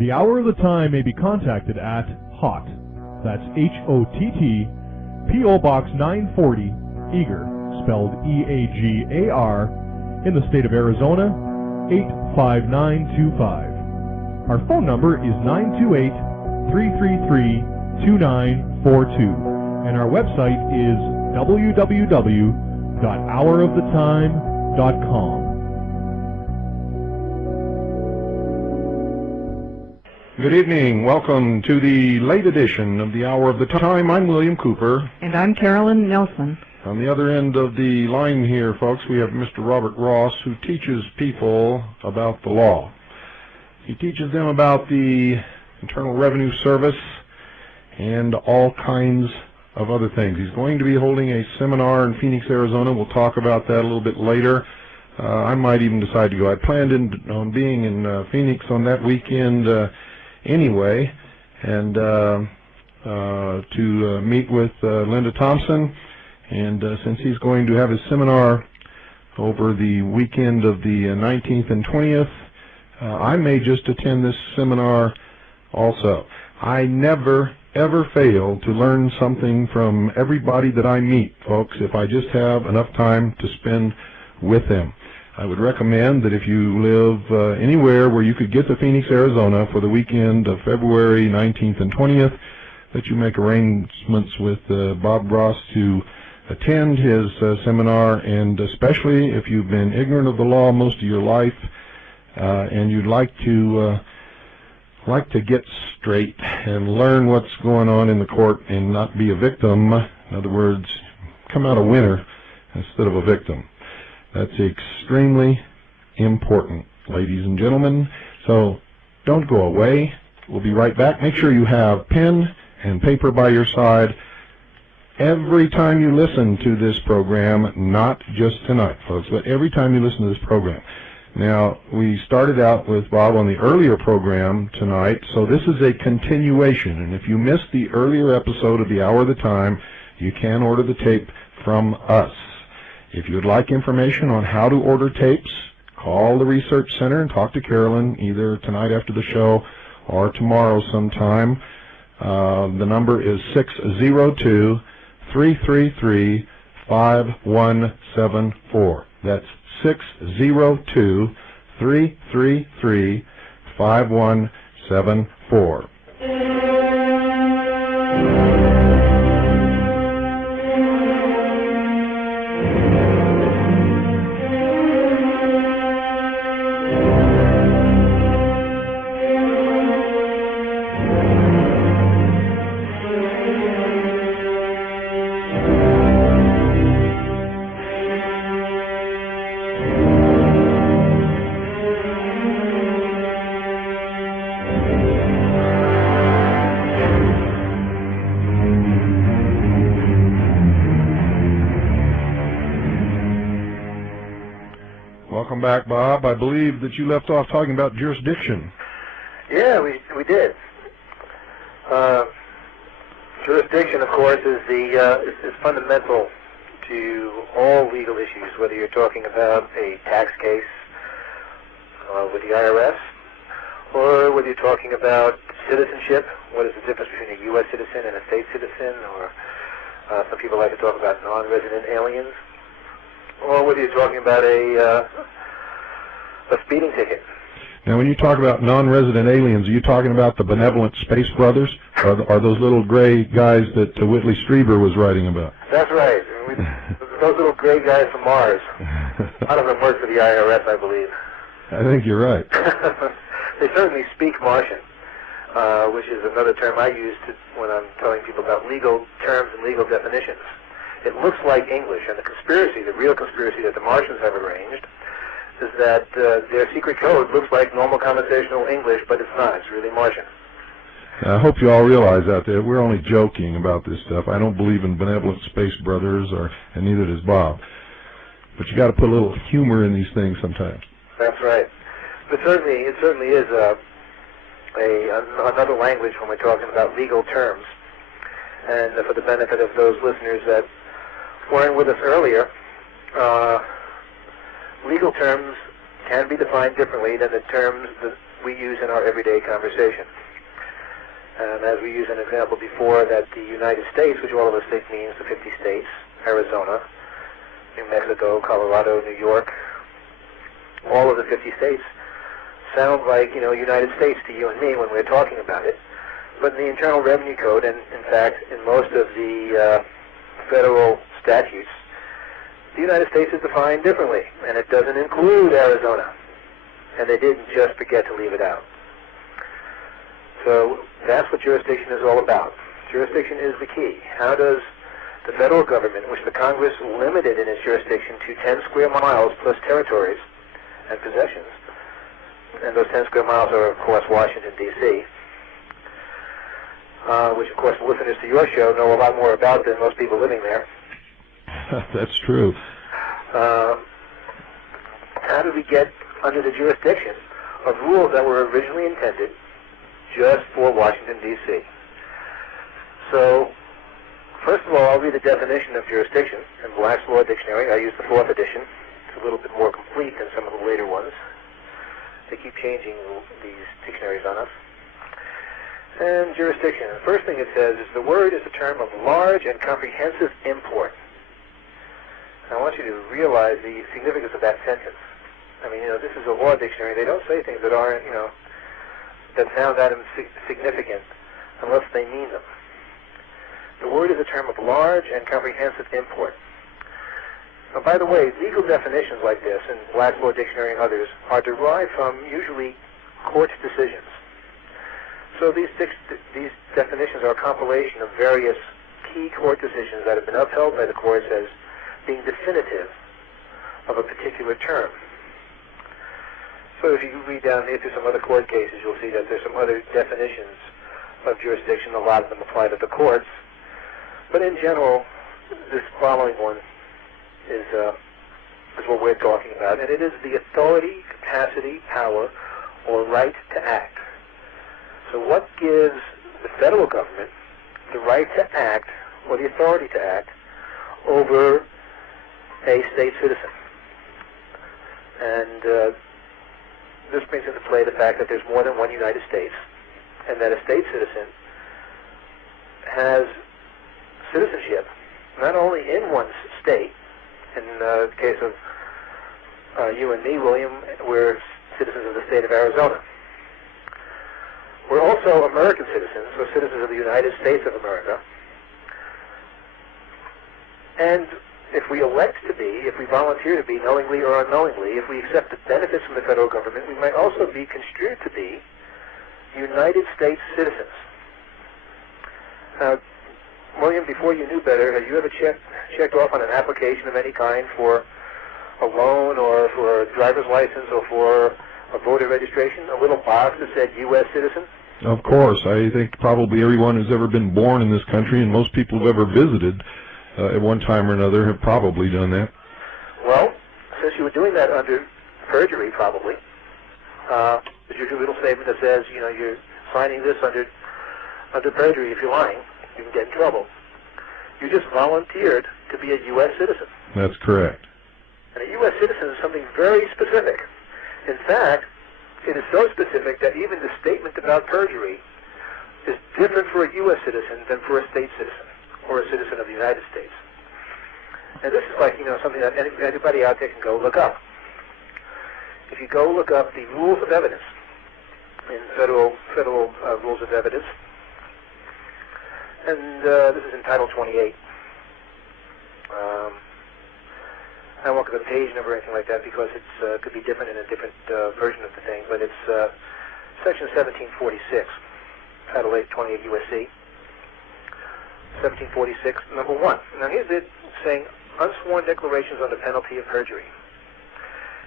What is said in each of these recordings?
The Hour of the Time may be contacted at HOT, that's H-O-T-T, P.O. Box 940, Eager, spelled E-A-G-A-R, in the state of Arizona, 85925. Our phone number is 928-333-2942, and our website is www.houroftetime.com. Good evening. Welcome to the late edition of the Hour of the Time. I'm William Cooper. And I'm Carolyn Nelson. On the other end of the line here, folks, we have Mr. Robert Ross, who teaches people about the law. He teaches them about the Internal Revenue Service and all kinds of other things. He's going to be holding a seminar in Phoenix, Arizona. We'll talk about that a little bit later. I might even decide to go. I planned on being in Phoenix on that weekend anyway, and to meet with Linda Thompson, and since he's going to have his seminar over the weekend of the 19th and 20th, I may just attend this seminar also. I never ever fail to learn something from everybody that I meet, folks, if I just have enough time to spend with them. I would recommend that if you live anywhere where you could get to Phoenix, Arizona for the weekend of February 19th and 20th, that you make arrangements with Bob Ross to attend his seminar, and especially if you've been ignorant of the law most of your life and you'd like to get straight and learn what's going on in the court and not be a victim. In other words, come out a winner instead of a victim. That's extremely important, ladies and gentlemen. So don't go away. We'll be right back. Make sure you have pen and paper by your side every time you listen to this program, not just tonight, folks, but every time you listen to this program. Now, we started out with Bob on the earlier program tonight, so this is a continuation. And if you missed the earlier episode of the Hour of the Time, you can order the tape from us. If you would like information on how to order tapes, call the Research Center and talk to Carolyn either tonight after the show or tomorrow sometime. The number is 602-333-5174. That's 602-333-5174. Welcome back, Bob. I believe that you left off talking about jurisdiction. Yeah, we did. Jurisdiction, of course, is fundamental to all legal issues, whether you're talking about a tax case with the IRS, or whether you're talking about citizenship. What is the difference between a U.S. citizen and a state citizen? Or some people like to talk about non-resident aliens. Or whether you're talking about a speeding ticket. Now, when you talk about non-resident aliens, are you talking about the benevolent space brothers, or are those little gray guys that Whitley Strieber was writing about? That's right. Those little gray guys from Mars. None of them work for the IRS, I believe. I think you're right. They certainly speak Martian, which is another term I use when I'm telling people about legal terms and legal definitions. It looks like English, and the conspiracy, the real conspiracy that the Martians have arranged, is that their secret code looks like normal conversational English, but it's not. It's really Martian. I hope you all realize out there we're only joking about this stuff. I don't believe in benevolent space brothers, and neither does Bob. But you got to put a little humor in these things sometimes. That's right. But it certainly is another language when we're talking about legal terms. And for the benefit of those listeners that weren't with us earlier, legal terms can be defined differently than the terms that we use in our everyday conversation. And as we used an example before, that the United States, which all of us think means the 50 states, Arizona, New Mexico, Colorado, New York, all of the 50 states sound like, United States to you and me when we're talking about it. But in the Internal Revenue Code, and in fact in most of the federal statutes, the United States is defined differently, and it doesn't include Arizona. And they didn't just forget to leave it out. So that's what jurisdiction is all about. Jurisdiction is the key. How does the federal government, which the Congress limited in its jurisdiction to 10 square miles plus territories and possessions, and those 10 square miles are, of course, Washington, D.C., which, of course, listeners to your show know a lot more about than most people living there. That's true. How do we get under the jurisdiction of rules that were originally intended just for Washington, D.C.? So, first of all, I'll read the definition of jurisdiction in Black's Law Dictionary. I use the 4th edition. It's a little bit more complete than some of the later ones. They keep changing these dictionaries on us. And jurisdiction. The first thing it says is the word is a term of large and comprehensive import. I want you to realize the significance of that sentence. I mean, this is a law dictionary. They don't say things that aren't, that sound that significant unless they mean them. The word is a term of large and comprehensive import. Now, by the way, legal definitions like this in Black's Law Dictionary and others are derived from usually court decisions. So these definitions are a compilation of various key court decisions that have been upheld by the courts as being definitive of a particular term. So if you read down here through some other court cases, you'll see that there's some other definitions of jurisdiction. A lot of them apply to the courts. But in general, this following one is what we're talking about, and it is the authority, capacity, power, or right to act. So what gives the federal government the right to act, or the authority to act, over a state citizen? And this brings into play the fact that there's more than one United States, and that a state citizen has citizenship not only in one state. In the case of you and me, William, we're citizens of the state of Arizona. We're also American citizens, or citizens of the United States of America. And if we elect to be, if we volunteer to be, knowingly or unknowingly, if we accept the benefits from the federal government, we might also be construed to be United States citizens. Now, William, before you knew better, have you ever checked off on an application of any kind for a loan or for a driver's license or for a voter registration, a little box that said U.S. citizen? Of course. I think probably everyone who's ever been born in this country and most people who've ever visited at one time or another have probably done that. Well, since you were doing that under perjury, probably, there's usually a little statement that says, you're signing this under perjury. If you're lying, you can get in trouble. You just volunteered to be a U.S. citizen. That's correct. And a U.S. citizen is something very specific. In fact, it is so specific that even the statement about perjury is different for a U.S. citizen than for a state citizen or a citizen of the United States. And this is like, something that anybody out there can go look up. if you go look up the rules of evidence in federal rules of evidence, and this is in Title 28. I won't give a page number or anything like that because it could be different in a different version of the thing, but it's Section 1746, Title 28 U.S.C. 1746, number 1. Now here's it saying, unsworn declarations under penalty of perjury.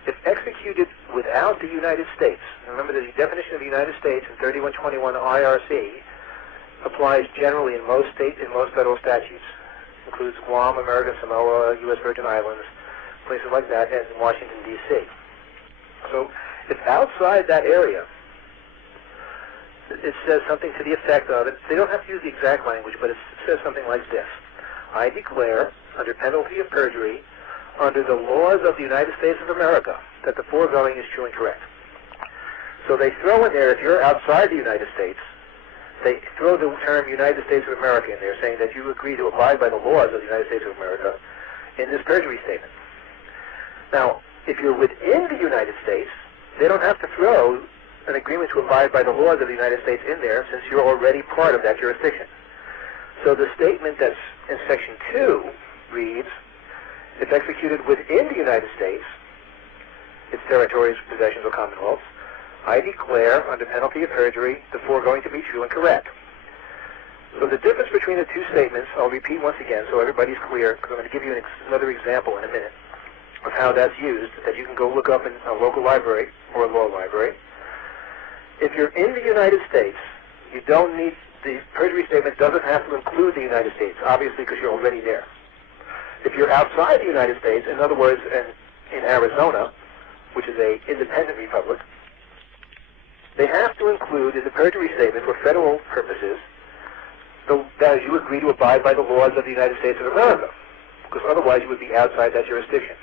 If executed without the United States, remember the definition of the United States in 3121 IRC applies generally in most federal statutes. Includes Guam, American Samoa, U.S. Virgin Islands, places like that, and Washington, D.C. So if outside that area, it says something to the effect of it. They don't have to use the exact language, but it says something like this. I declare, under penalty of perjury, under the laws of the United States of America, that the foregoing is true and correct. So they throw in there, if you're outside the United States, they throw the term United States of America in there, saying that you agree to abide by the laws of the United States of America in this perjury statement. Now, if you're within the United States, they don't have to throw an agreement to abide by the laws of the United States in there, since you're already part of that jurisdiction. So the statement that's in Section 2 reads, if executed within the United States, its territories, possessions, or commonwealths, I declare, under penalty of perjury, the foregoing to be true and correct. So the difference between the two statements, I'll repeat once again so everybody's clear, because I'm going to give you another example in a minute of how that's used, that you can go look up in a local library or a law library. If you're in the United States, you don't need, the perjury statement doesn't have to include the United States, obviously, because you're already there. If you're outside the United States, in other words, in Arizona, which is an independent republic, they have to include in the perjury statement for federal purposes that you agree to abide by the laws of the United States of America, because otherwise you would be outside that jurisdiction.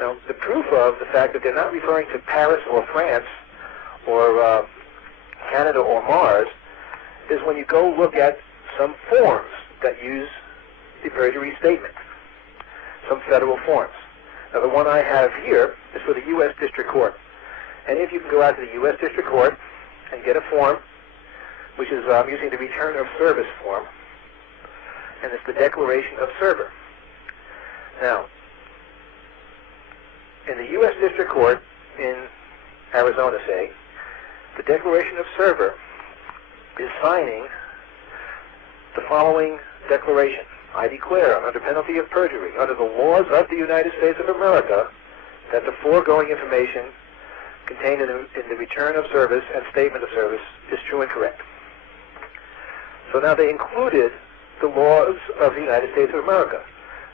Now, the proof of the fact that they're not referring to Paris or France or Canada or Mars is when you go look at some forms that use the perjury statement, some federal forms. Now, the one I have here is for the U.S. District Court. Any of you can go out to the U.S. District Court and get a form, which is using the Return of Service form, and it's the Declaration of Server. Now, in the U.S. District Court in Arizona, say, the Declaration of Server is signing the following declaration. I declare, under penalty of perjury, under the laws of the United States of America, that the foregoing information contained in the Return of Service and Statement of Service is true and correct. So now they included the laws of the United States of America.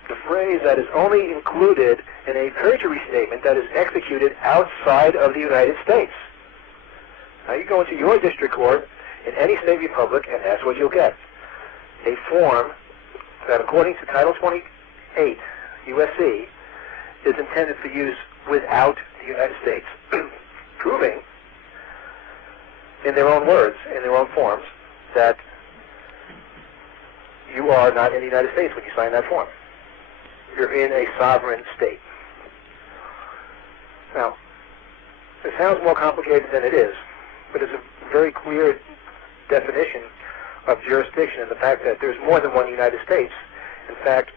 The phrase that is only included in a perjury statement that is executed outside of the United States. Now you go into your district court in any state republic, and that's what you'll get. A form that, according to Title 28 U.S.C., is intended for use without the United States, proving, in their own words, in their own forms, that you are not in the United States when you sign that form. You're in a sovereign state. Now, it sounds more complicated than it is, but it's a very clear definition of jurisdiction and the fact that there's more than one United States. In fact,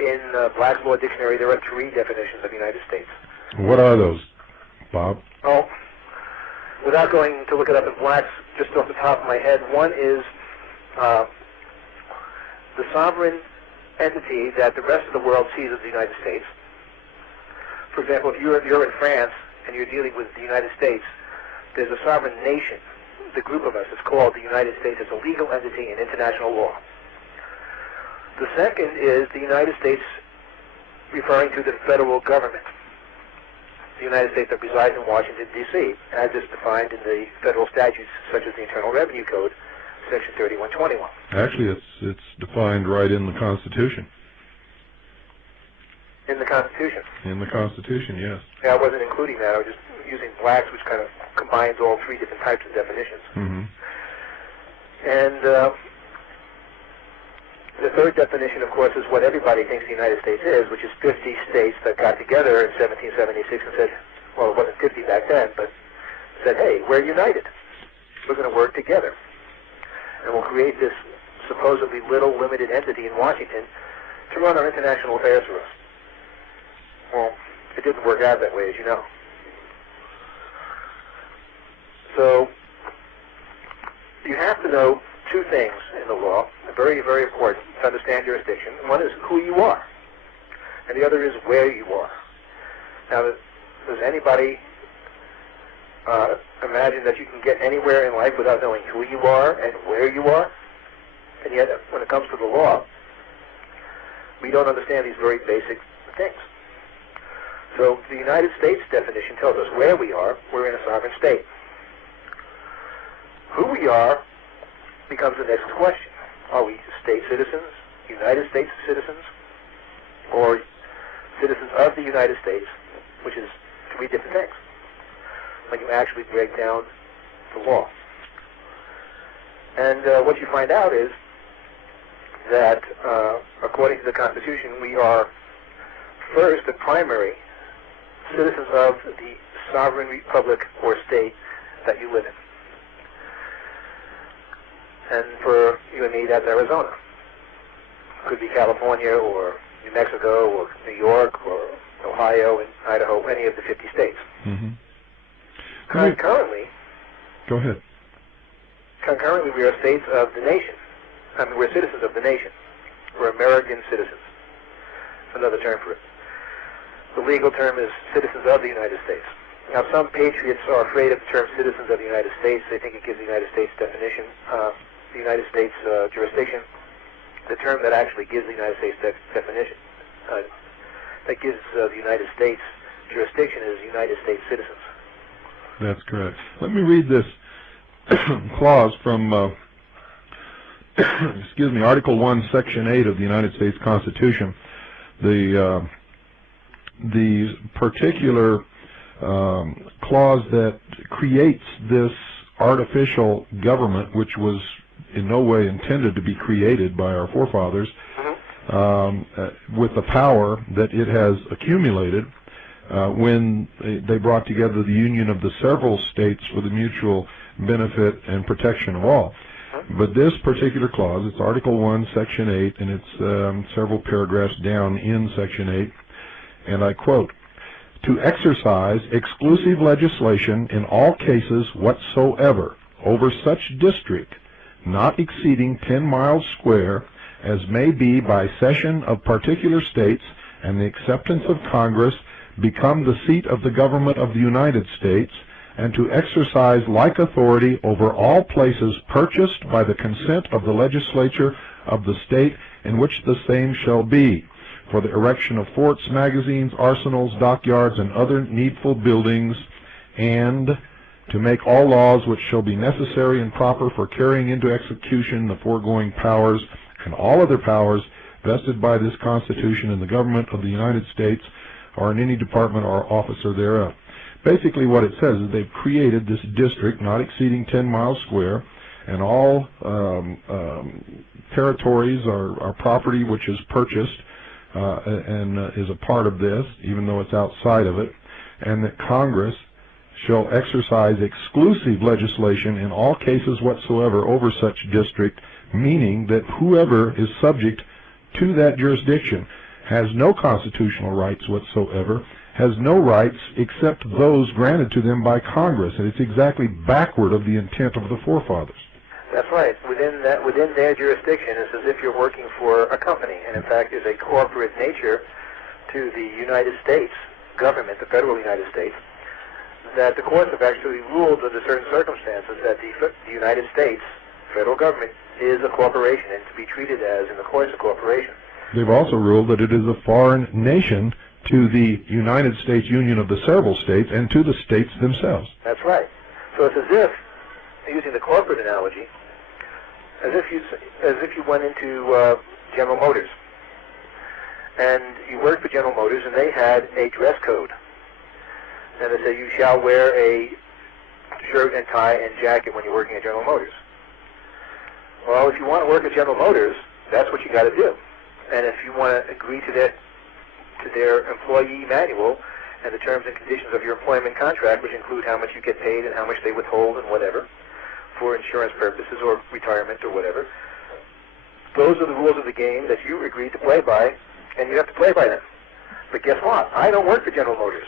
in Black's Law Dictionary, there are 3 definitions of United States. What are those, Bob? Oh, without going to look it up in Black's, just off the top of my head, one is the sovereign entity that the rest of the world sees as the United States. For example, if you're in France and you're dealing with the United States, there's a sovereign nation. The group of us is called the United States. It's a legal entity in international law. The second is the United States referring to the federal government. The United States that resides in Washington, D.C., as is defined in the federal statutes such as the Internal Revenue Code, Section 3121. Actually, it's defined right in the Constitution. In the Constitution? In the Constitution, yes. Yeah, I wasn't including that. I was just using Black's, which kind of combines all 3 different types of definitions. Mm-hmm. And The third definition, of course, is what everybody thinks the United States is, which is 50 states that got together in 1776 and said, well, it wasn't 50 back then, but said, hey, we're united. We're going to work together. And we'll create this supposedly little limited entity in Washington to run our international affairs for us. Well, it didn't work out that way, as you know. So you have to know two things in the law, very, very important to understand jurisdiction. One is who you are, and the other is where you are. Now, does anybody imagine that you can get anywhere in life without knowing who you are and where you are? And yet, when it comes to the law, we don't understand these very basic things. So the United States definition tells us where we are. We're in a sovereign state. Who we are becomes the next question. Are we state citizens, United States citizens, or citizens of the United States, which is three different things when you actually break down the law. And what you find out is that according to the Constitution, we are first and primary citizens of the sovereign republic or state that you live in. And for you and me, that's Arizona. Could be California or New Mexico or New York or Ohio and Idaho, any of the 50 states. Mm-hmm. Concurrently, go ahead. Concurrently, we are states of the nation. I mean, we're citizens of the nation. We're American citizens. Another term for it. The legal term is citizens of the United States. Now, some patriots are afraid of the term citizens of the United States. They think it gives the United States definition, the United States jurisdiction. The term that actually gives the United States definition, that gives the United States jurisdiction is United States citizens. That's correct. Let me read this clause from, excuse me, Article 1, Section 8 of the United States Constitution. The particular clause that creates this artificial government, which was in no way intended to be created by our forefathers, with the power that it has accumulated when they brought together the union of the several states for the mutual benefit and protection of all. But this particular clause, it's Article 1, Section 8, and it's several paragraphs down in Section 8, and I quote, "To exercise exclusive legislation in all cases whatsoever over such district not exceeding 10 miles square as may be by cession of particular states and the acceptance of Congress become the seat of the government of the United States, and to exercise like authority over all places purchased by the consent of the legislature of the state in which the same shall be, for the erection of forts, magazines, arsenals, dockyards, and other needful buildings, and to make all laws which shall be necessary and proper for carrying into execution the foregoing powers and all other powers vested by this Constitution in the government of the United States or in any department or officer thereof." Basically what it says is they've created this district not exceeding 10 miles square, and all territories are property which is purchased and is a part of this, even though it's outside of it, and that Congress shall exercise exclusive legislation in all cases whatsoever over such district, meaning that whoever is subject to that jurisdiction has no constitutional rights whatsoever, has no rights except those granted to them by Congress, and it's exactly backward of the intent of the forefathers. That's right. Within their jurisdiction, it's as if you're working for a company, and in fact there's a corporate nature to the United States government, the federal United States, that the courts have actually ruled under certain circumstances that the United States federal government is a corporation and to be treated as, in the course, a corporation. They've also ruled that it is a foreign nation to the United States Union of the several states and to the states themselves. That's right. So it's as if, using the corporate analogy, as if you went into General Motors and you worked for General Motors and they had a dress code, and they say you shall wear a shirt and tie and jacket when you're working at General Motors. Well, if you want to work at General Motors, That's what you got to do. And if you want to agree to their employee manual and the terms and conditions of your employment contract, which include how much you get paid and how much they withhold and whatever, for insurance purposes or retirement or whatever, those are the rules of the game that you agreed to play by, and you have to play by them. But guess what? I don't work for General Motors.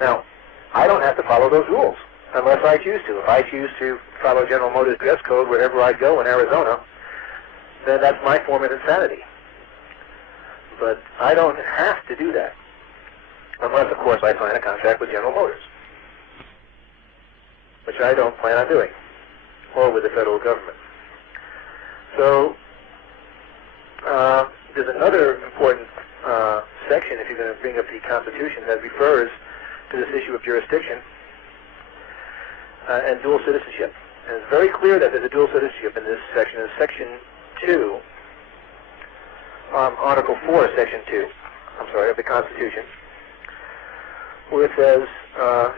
Now, I don't have to follow those rules unless I choose to. If I choose to follow General Motors dress code wherever I go in Arizona, then that's my form of insanity. But I don't have to do that unless, of course, I sign a contract with General Motors, which I don't plan on doing, or with the federal government. So there's another important section, if you're going to bring up the Constitution, that refers to this issue of jurisdiction and dual citizenship. And it's very clear that there's a dual citizenship in this section. In Section 2, Article 4, Section 2, of the Constitution, where it says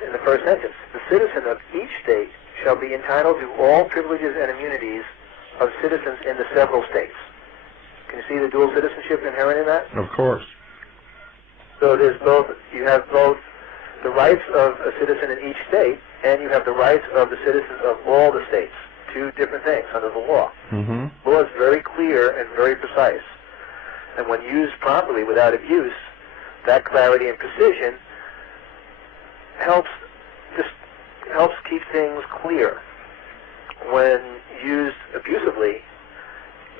in the first sentence, the citizen of each state shall be entitled to all privileges and immunities of citizens in the several states. Can you see the dual citizenship inherent in that? Of course. So there's both, you have both the rights of a citizen in each state, and you have the rights of the citizens of all the states. Two different things under the law. Mm-hmm. The law is very clear and very precise. And when used properly, without abuse, that clarity and precision helps keep things clear. When used abusively,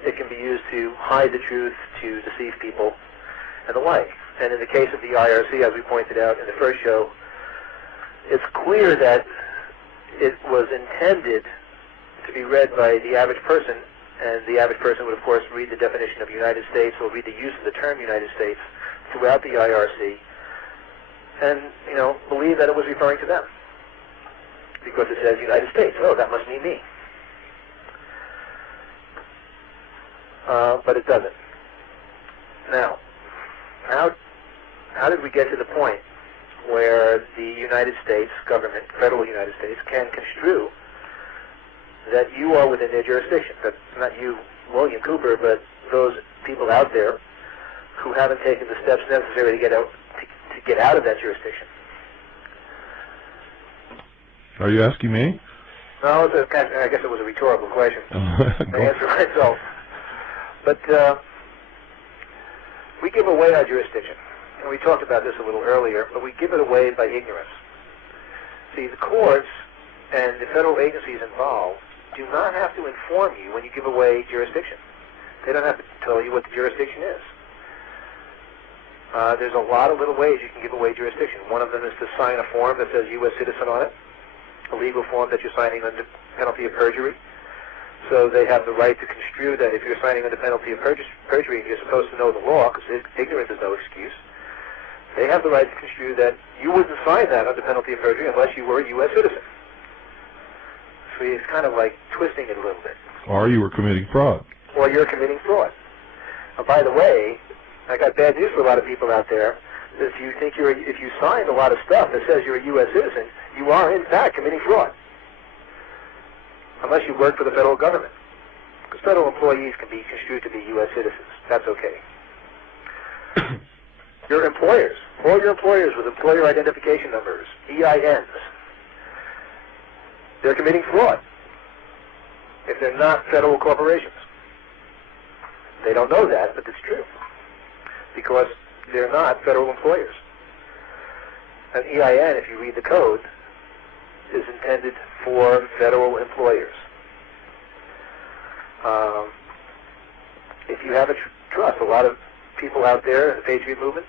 it can be used to hide the truth, to deceive people, and the like. And in the case of the IRC, as we pointed out in the first show, it's clear that it was intended to be read by the average person, and the average person would, of course, read the definition of United States or read the use of the term United States throughout the IRC and, believe that it was referring to them. Because it says United States. Oh, that must mean me. But it doesn't. Now, how did we get to the point where the United States government, federal United States, can construe that you are within their jurisdiction? That's not you, William Cooper, but those people out there who haven't taken the steps necessary to get out of that jurisdiction. Are you asking me? No, I guess it was a rhetorical question. I answer myself. But we give away our jurisdiction. And we talked about this a little earlier, but we give it away by ignorance. See, the courts and the federal agencies involved do not have to inform you when you give away jurisdiction. They don't have to tell you what the jurisdiction is. There's a lot of little ways you can give away jurisdiction. One of them is to sign a form that says U.S. citizen on it, a legal form that you're signing under penalty of perjury. So they have the right to construe that if you're signing under penalty of perjury, you're supposed to know the law, because ignorance is no excuse. They have the right to construe that you wouldn't sign that under penalty of perjury unless you were a U.S. citizen. So it's kind of like twisting it a little bit. Or you were committing fraud. Or you're committing fraud. By the way, I got bad news for a lot of people out there. If you think if you signed a lot of stuff that says you're a U.S. citizen, you are in fact committing fraud. Unless you work for the federal government. Because federal employees can be construed to be U.S. citizens. That's okay. Your employers, all your employers with employer identification numbers, EINs, they're committing fraud if they're not federal corporations. They don't know that, but it's true. Because they're not federal employers. An EIN, if you read the code, is intended for federal employers. If you have a trust, a lot of people out there in the Patriot movement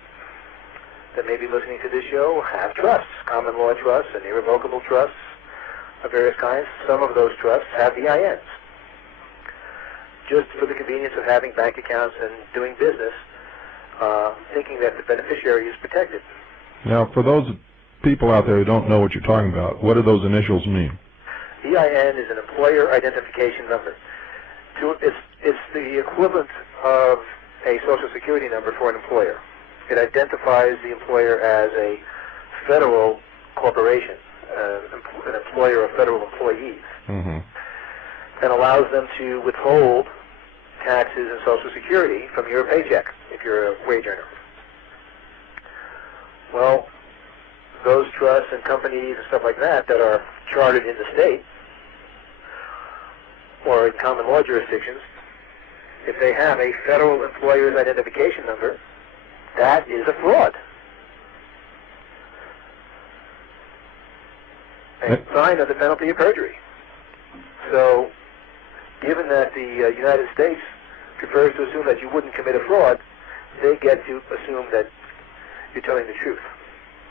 that may be listening to this show have trusts, common law trusts and irrevocable trusts of various kinds. Some of those trusts have EINs, just for the convenience of having bank accounts and doing business, thinking that the beneficiary is protected. Now, for those people out there who don't know what you're talking about, what do those initials mean? EIN is an employer identification number. It's the equivalent of a Social Security number for an employer. It identifies the employer as a federal corporation, an employer of federal employees, mm-hmm. and allows them to withhold taxes and Social Security from your paycheck if you're a wage earner. Well, those trusts and companies and stuff like that that are chartered in the state or in common law jurisdictions, if they have a federal employer's identification number, that is a fraud. And signed under penalty of perjury. So, given that the United States prefers to assume that you wouldn't commit a fraud, they get to assume that you're telling the truth,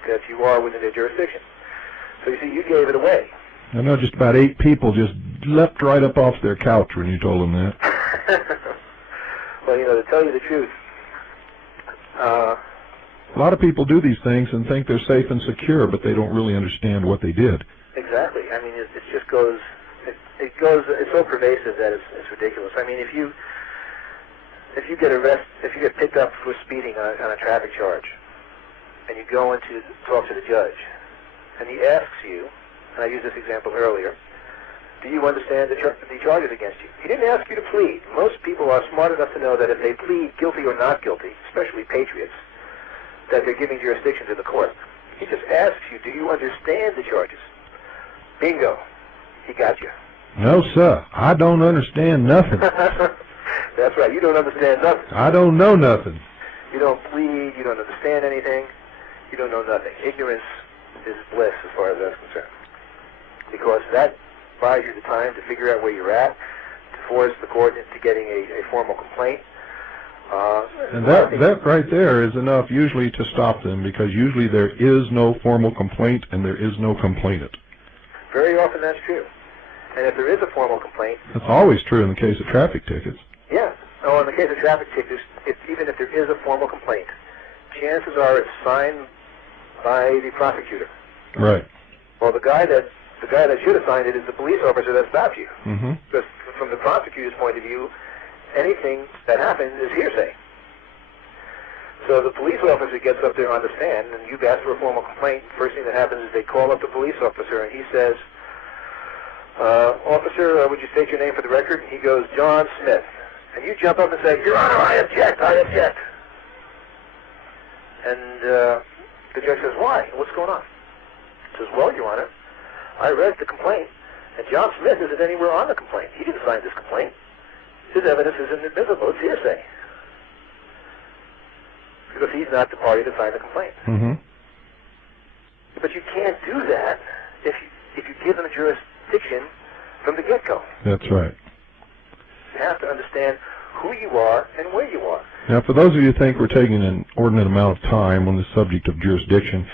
that you are within their jurisdiction. So you see, you gave it away. I know just about 8 people just leapt right up off their couch when you told them that. Well, you know, to tell you the truth, a lot of people do these things and think they're safe and secure, but they don't really understand what they did. Exactly. I mean, it just goes. It goes. It's so pervasive that it's ridiculous. I mean, if you get arrested, if you get picked up for speeding on a traffic charge, and you go in to talk to the judge, and he asks you, and I used this example earlier, do you understand the charges against you? He didn't ask you to plead. Most people are smart enough to know that if they plead guilty or not guilty, especially patriots, that they're giving jurisdiction to the court. He just asks you, do you understand the charges? Bingo. He got you. No, sir. I don't understand nothing. That's right. You don't understand nothing. I don't know nothing. You don't plead. You don't understand anything. You don't know nothing. Ignorance is bliss as far as that's concerned. Because that buys you the time to figure out where you're at, to force the court into getting a formal complaint. And that right there is enough usually to stop them, because usually there is no formal complaint and there is no complainant. Very often that's true. And if there is a formal complaint... That's always true in the case of traffic tickets. Yeah. Oh, in the case of traffic tickets, even if there is a formal complaint, chances are it's signed by the prosecutor. Right. Well, the guy that should have signed it is the police officer that stopped you. Mm-hmm. Because from the prosecutor's point of view, anything that happens is hearsay. So the police officer gets up there on the stand, and you've asked for a formal complaint. First thing that happens is they call up the police officer, and he says, officer, would you state your name for the record? He goes, John Smith. And you jump up and say, Your Honor, I object, I object. And the judge says, why? What's going on? He says, well, Your Honor, I read the complaint, and John Smith isn't anywhere on the complaint. He didn't sign this complaint. His evidence isn't admissible. It's hearsay. Because he's not the party that signed the complaint. Mm-hmm. But you can't do that if you give them a jurisdiction from the get-go. That's right. You have to understand who you are and where you are. Now, for those of you who think we're taking an inordinate amount of time on the subject of jurisdiction,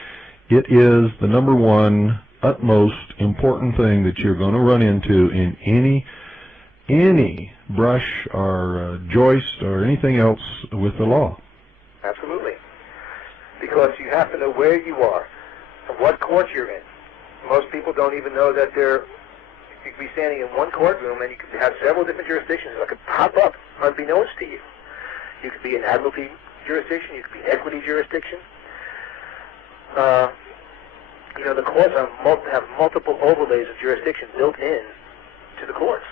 it is the number one utmost important thing that you're going to run into in any brush or joist or anything else with the law. Absolutely. Because you have to know where you are and what court you're in. Most people don't even know that you could be standing in one courtroom and you could have several different jurisdictions that could pop up unbeknownst to you. You could be an admiralty jurisdiction, you could be an equity jurisdiction. You know, the courts have multiple overlays of jurisdiction built in to the courts.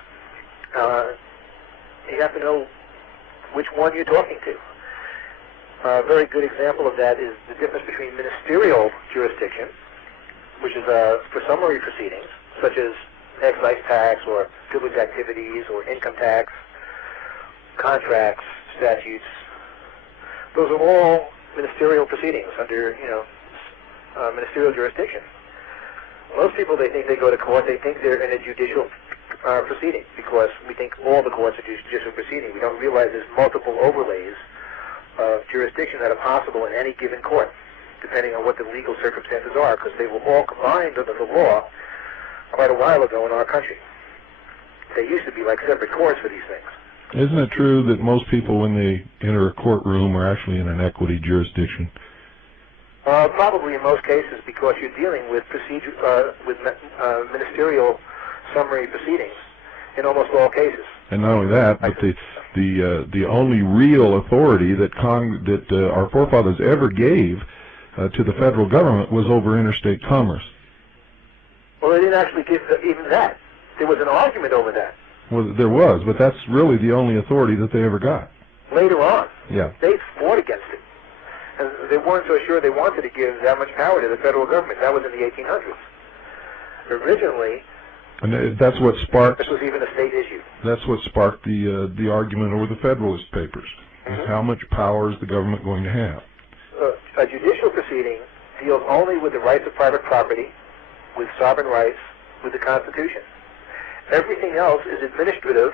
You have to know which one you're talking to. A very good example of that is the difference between ministerial jurisdiction, which is for summary proceedings, such as excise tax or privileged activities or income tax, contracts, statutes. Those are all ministerial proceedings under, ministerial jurisdiction. Most people, they think they go to court, they think they're in a judicial proceeding, because we think all the courts are judicial proceeding. We don't realize there's multiple overlays of jurisdiction that are possible in any given court, depending on what the legal circumstances are, because they were all combined under the law quite a while ago in our country. They used to be like separate courts for these things. Isn't it true that most people, when they enter a courtroom, are actually in an equity jurisdiction? Probably in most cases, because you're dealing with ministerial summary proceedings in almost all cases. And not only that, but the only real authority that our forefathers ever gave to the federal government was over interstate commerce. Well, they didn't actually give even that. There was an argument over that. Well, there was, but that's really the only authority that they ever got. Later on, Yeah. states fought against it. And they weren't so sure they wanted to give that much power to the federal government. That was in the 1800s. Originally, And that's what sparked. this was even a state issue. That's what sparked the argument over the Federalist Papers. Is how much power is the government going to have? A judicial proceeding deals only with the rights of private property, with sovereign rights, with the Constitution. Everything else is administrative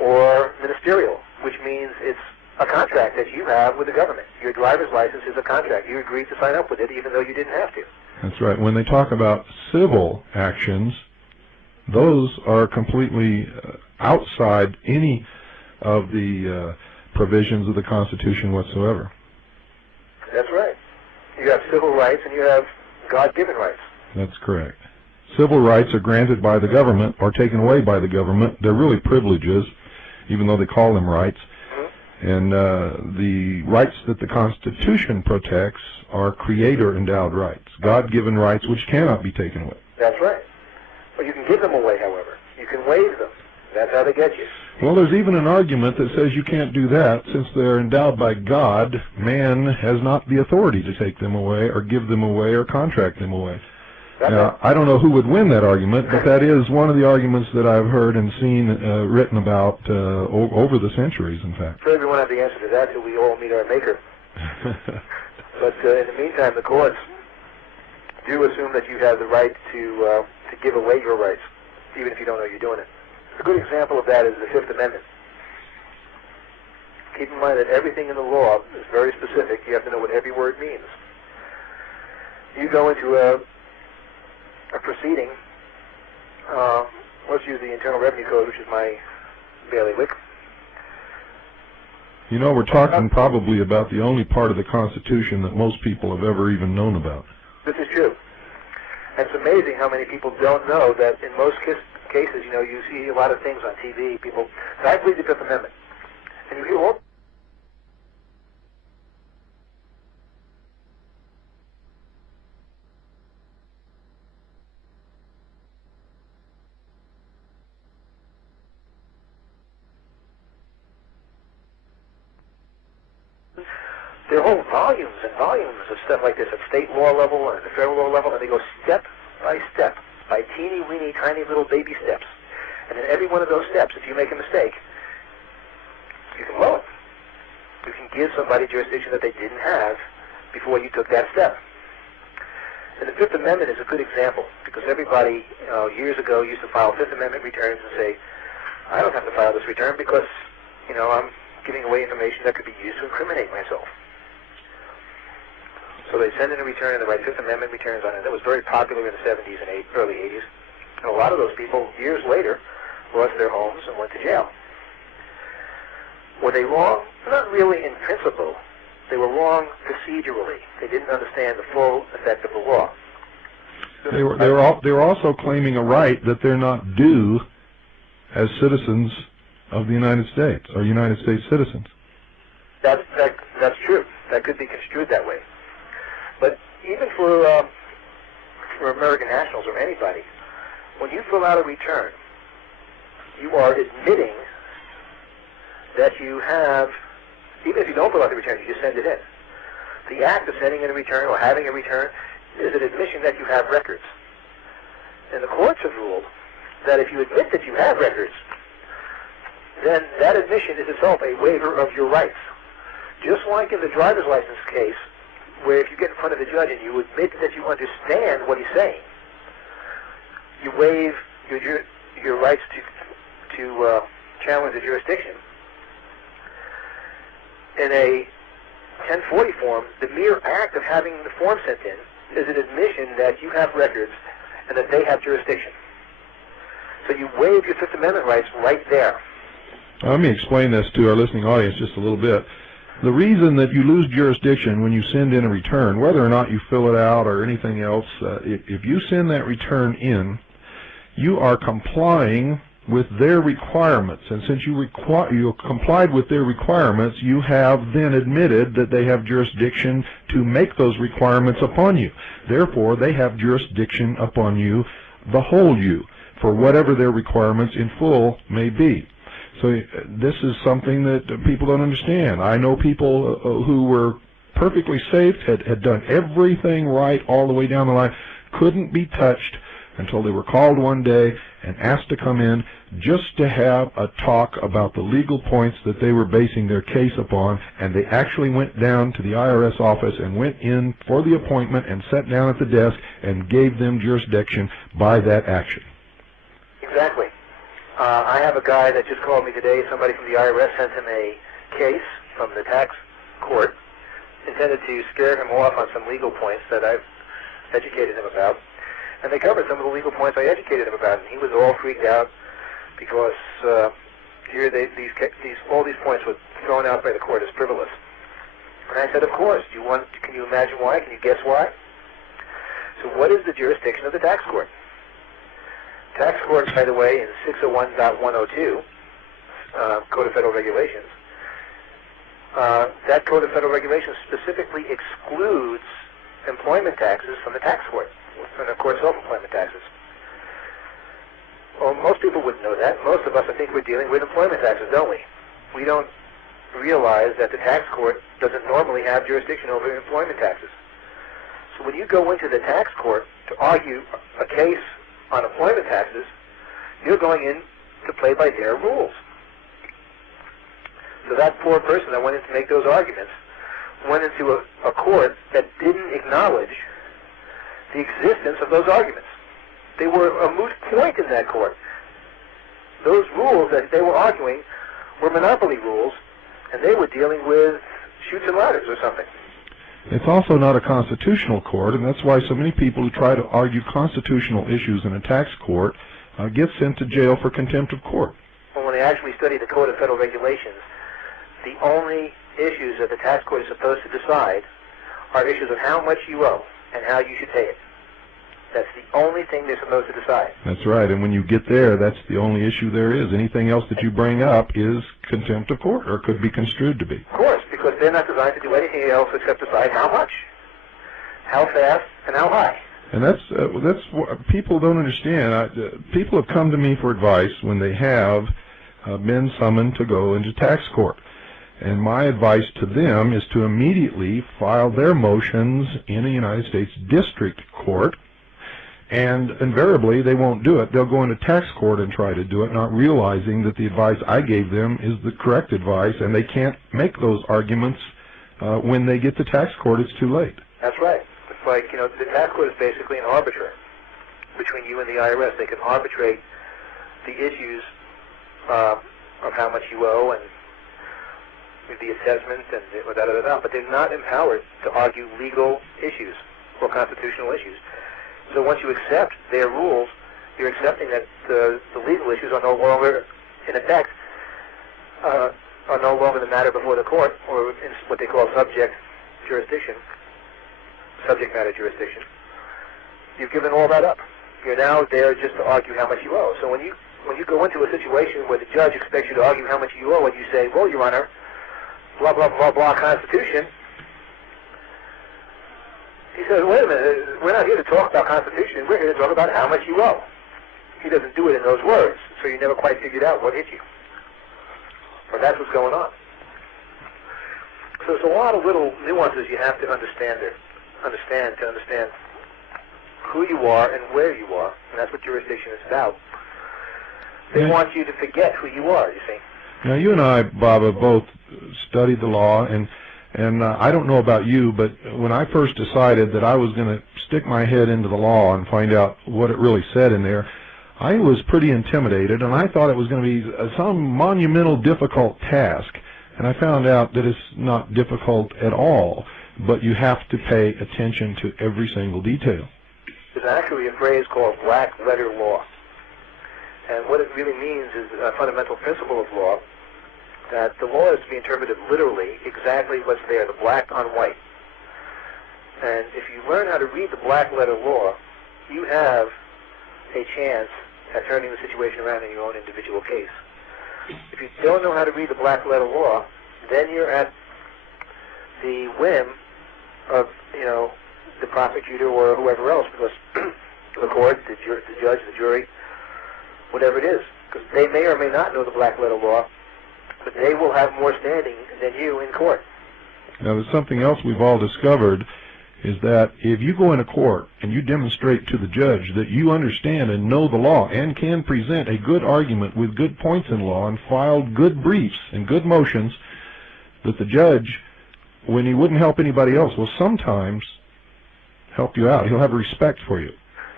or ministerial, which means it's a contract that you have with the government. Your driver's license is a contract. You agreed to sign up with it even though you didn't have to. That's right. When they talk about civil actions, those are completely outside any of the provisions of the Constitution whatsoever. That's right. You have civil rights and you have God-given rights. That's correct. Civil rights are granted by the government or taken away by the government. They're really privileges, even though they call them rights. And the rights that the Constitution protects are creator-endowed rights, God-given rights which cannot be taken away. That's right. But you can give them away, however. You can waive them. That's how they get you. Well, there's even an argument that says you can't do that. Since they're endowed by God, man has not the authority to take them away or give them away or contract them away. Now, I don't know who would win that argument, but that is one of the arguments that I've heard and seen written about over the centuries, in fact. So everyone has the answer to that till we all meet our Maker. But in the meantime, the courts do assume that you have the right to give away your rights, even if you don't know you're doing it. A good example of that is the Fifth Amendment. Keep in mind that everything in the law is very specific. You have to know what every word means. You go into a proceeding, let's use the Internal Revenue Code, which is my bailiwick. You know, we're talking probably about the only part of the Constitution that most people have ever even known about. This is true. And it's amazing how many people don't know that in most cases, you know, you see a lot of things on TV, people, I believe the Fifth Amendment. And you hear all there are whole volumes and volumes of stuff like this at state law level and at the federal law level, and they go step by step, by teeny weeny tiny little baby steps. And in every one of those steps, if you make a mistake, you can blow it. You can give somebody jurisdiction that they didn't have before you took that step. And the Fifth Amendment is a good example because everybody years ago used to file Fifth Amendment returns and say, I don't have to file this return because, you know, I'm giving away information that could be used to incriminate myself. So they send in a return and they write Fifth Amendment returns on it. That was very popular in the 70s and early 80s. And a lot of those people, years later, lost their homes and went to jail. Were they wrong? Not really in principle. They were wrong procedurally. They didn't understand the full effect of the law. They were also claiming a right that they're not due as citizens of the United States or United States citizens. That's true. That could be construed that way. But even for American nationals or anybody, when you fill out a return, you are admitting that you have, even if you don't fill out the return, you just send it in. The act of sending in a return or having a return is an admission that you have records. And the courts have ruled that if you admit that you have records, then that admission is itself a waiver of your rights. Just like in the driver's license case, where if you get in front of the judge and you admit that you understand what he's saying, you waive your rights to challenge the jurisdiction. In a 1040 form, the mere act of having the form sent in is an admission that you have records and that they have jurisdiction. So you waive your Fifth Amendment rights right there. Let me explain this to our listening audience just a little bit. The reason that you lose jurisdiction when you send in a return, whether or not you fill it out or anything else, if you send that return in, you are complying with their requirements. And since you complied with their requirements, you have then admitted that they have jurisdiction to make those requirements upon you. Therefore, they have jurisdiction upon you, the whole you. for whatever their requirements in full may be. So this is something that people don't understand. I know people who were perfectly safe, had done everything right all the way down the line, couldn't be touched until they were called one day and asked to come in just to have a talk about the legal points that they were basing their case upon, and they actually went down to the IRS office and went in for the appointment and sat down at the desk and gave them jurisdiction by that action. Exactly. I have a guy that just called me today. Somebody from the IRS sent him a case from the tax court intended to scare him off on some legal points that I've educated him about. And they covered some of the legal points I educated him about, and he was all freaked out because all these points were thrown out by the court as frivolous. And I said, of course. Can you imagine why? Can you guess why? So what is the jurisdiction of the tax court? Tax court, by the way, in 601.102, Code of Federal Regulations, that Code of Federal Regulations specifically excludes employment taxes from the tax court, and of course self-employment taxes. Well, most people wouldn't know that. Most of us, I think, we're dealing with employment taxes, don't we? We don't realize that the tax court doesn't normally have jurisdiction over employment taxes. So when you go into the tax court to argue a case on employment taxes, you're going in to play by their rules. So that poor person that went in to make those arguments went into a court that didn't acknowledge the existence of those arguments. They were a moot point in that court. Those rules that they were arguing were monopoly rules, and they were dealing with chutes and ladders or something. It's also not a constitutional court, and that's why so many people who try to argue constitutional issues in a tax court get sent to jail for contempt of court. Well, when they actually study the Code of Federal Regulations, the only issues that the tax court is supposed to decide are issues of how much you owe and how you should pay it. That's the only thing they're supposed to decide. That's right, and when you get there, that's the only issue there is. Anything else that you bring up is contempt of court, or could be construed to be. Of course, because they're not designed to do anything else except decide how much, how fast, and how high. And that's what people don't understand. People have come to me for advice when they have been summoned to go into tax court. And my advice to them is to immediately file their motions in a United States District Court. And invariably, they won't do it. They'll go into tax court and try to do it, not realizing that the advice I gave them is the correct advice, and they can't make those arguments when they get to tax court. It's too late. That's right. It's like, the tax court is basically an arbiter between you and the IRS. They can arbitrate the issues of how much you owe and the assessment and but they're not empowered to argue legal issues or constitutional issues. So once you accept their rules, you're accepting that the legal issues are no longer, in effect, are no longer the matter before the court, or in what they call subject matter jurisdiction. You've given all that up. You're now there just to argue how much you owe. So when you go into a situation where the judge expects you to argue how much you owe, and you say, well, Your Honor, blah, blah, blah, blah, Constitution, he says, wait a minute, we're not here to talk about Constitution, we're here to talk about how much you owe. He doesn't do it in those words, so you never quite figured out what hit you. But that's what's going on. So there's a lot of little nuances you have to understand to understand who you are and where you are, and that's what jurisdiction is about. They want you to forget who you are, you see. Now, you and I, Bob, have both studied the law, and I don't know about you, but when I first decided that I was going to stick my head into the law and find out what it really said in there, I was pretty intimidated, and I thought it was going to be some monumental, difficult task. And I found out that it's not difficult at all, but you have to pay attention to every single detail. There's actually a phrase called black letter law. And what it really means is a fundamental principle of law, that the law is to be interpreted literally, exactly what's there, the black on white. And if you learn how to read the black letter law, you have a chance at turning the situation around in your own individual case. If you don't know how to read the black letter law, then you're at the whim of, the prosecutor or whoever else, because the court, the judge, the jury, whatever it is. Because they may or may not know the black letter law, but they will have more standing than you in court. Now, there's something else we've all discovered, is that if you go into court and you demonstrate to the judge that you understand and know the law and can present a good argument with good points in law and filed good briefs and good motions, that the judge, when he wouldn't help anybody else, will sometimes help you out. He'll have respect for you.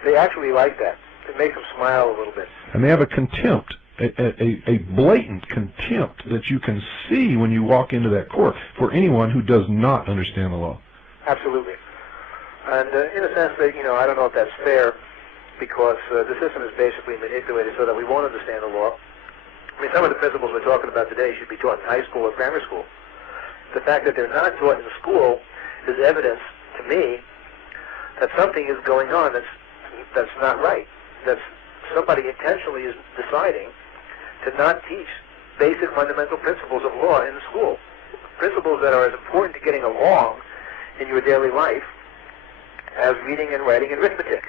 They actually like that. It makes them smile a little bit. And they have a contempt, a blatant contempt that you can see when you walk into that court for anyone who does not understand the law. Absolutely. And in a sense, that, I don't know if that's fair, because the system is basically manipulated so that we won't understand the law. I mean, some of the principles we're talking about today should be taught in high school or grammar school. The fact that they're not taught in school is evidence to me that something is going on that's not right. That somebody intentionally is deciding to not teach basic fundamental principles of law in the school. Principles that are as important to getting along in your daily life as reading and writing and arithmetic.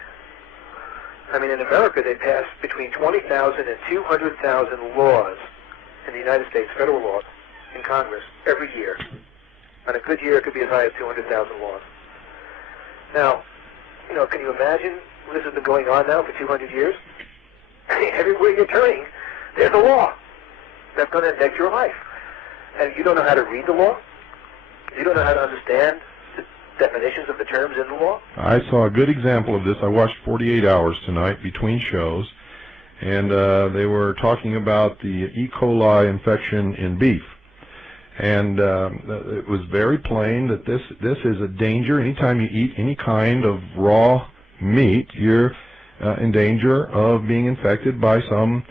I mean, in America, they pass between 20,000 and 200,000 laws in the United States, federal laws, in Congress every year. On a good year, it could be as high as 200,000 laws. Now, can you imagine this has been going on now for 200 years? I mean, everywhere you're turning, there's a law that's going to affect your life. And you don't know how to read the law? You don't know how to understand the definitions of the terms in the law? I saw a good example of this. I watched 48 Hours tonight between shows, and they were talking about the E. coli infection in beef. And it was very plain that this is a danger. Anytime you eat any kind of raw meat, you're in danger of being infected by some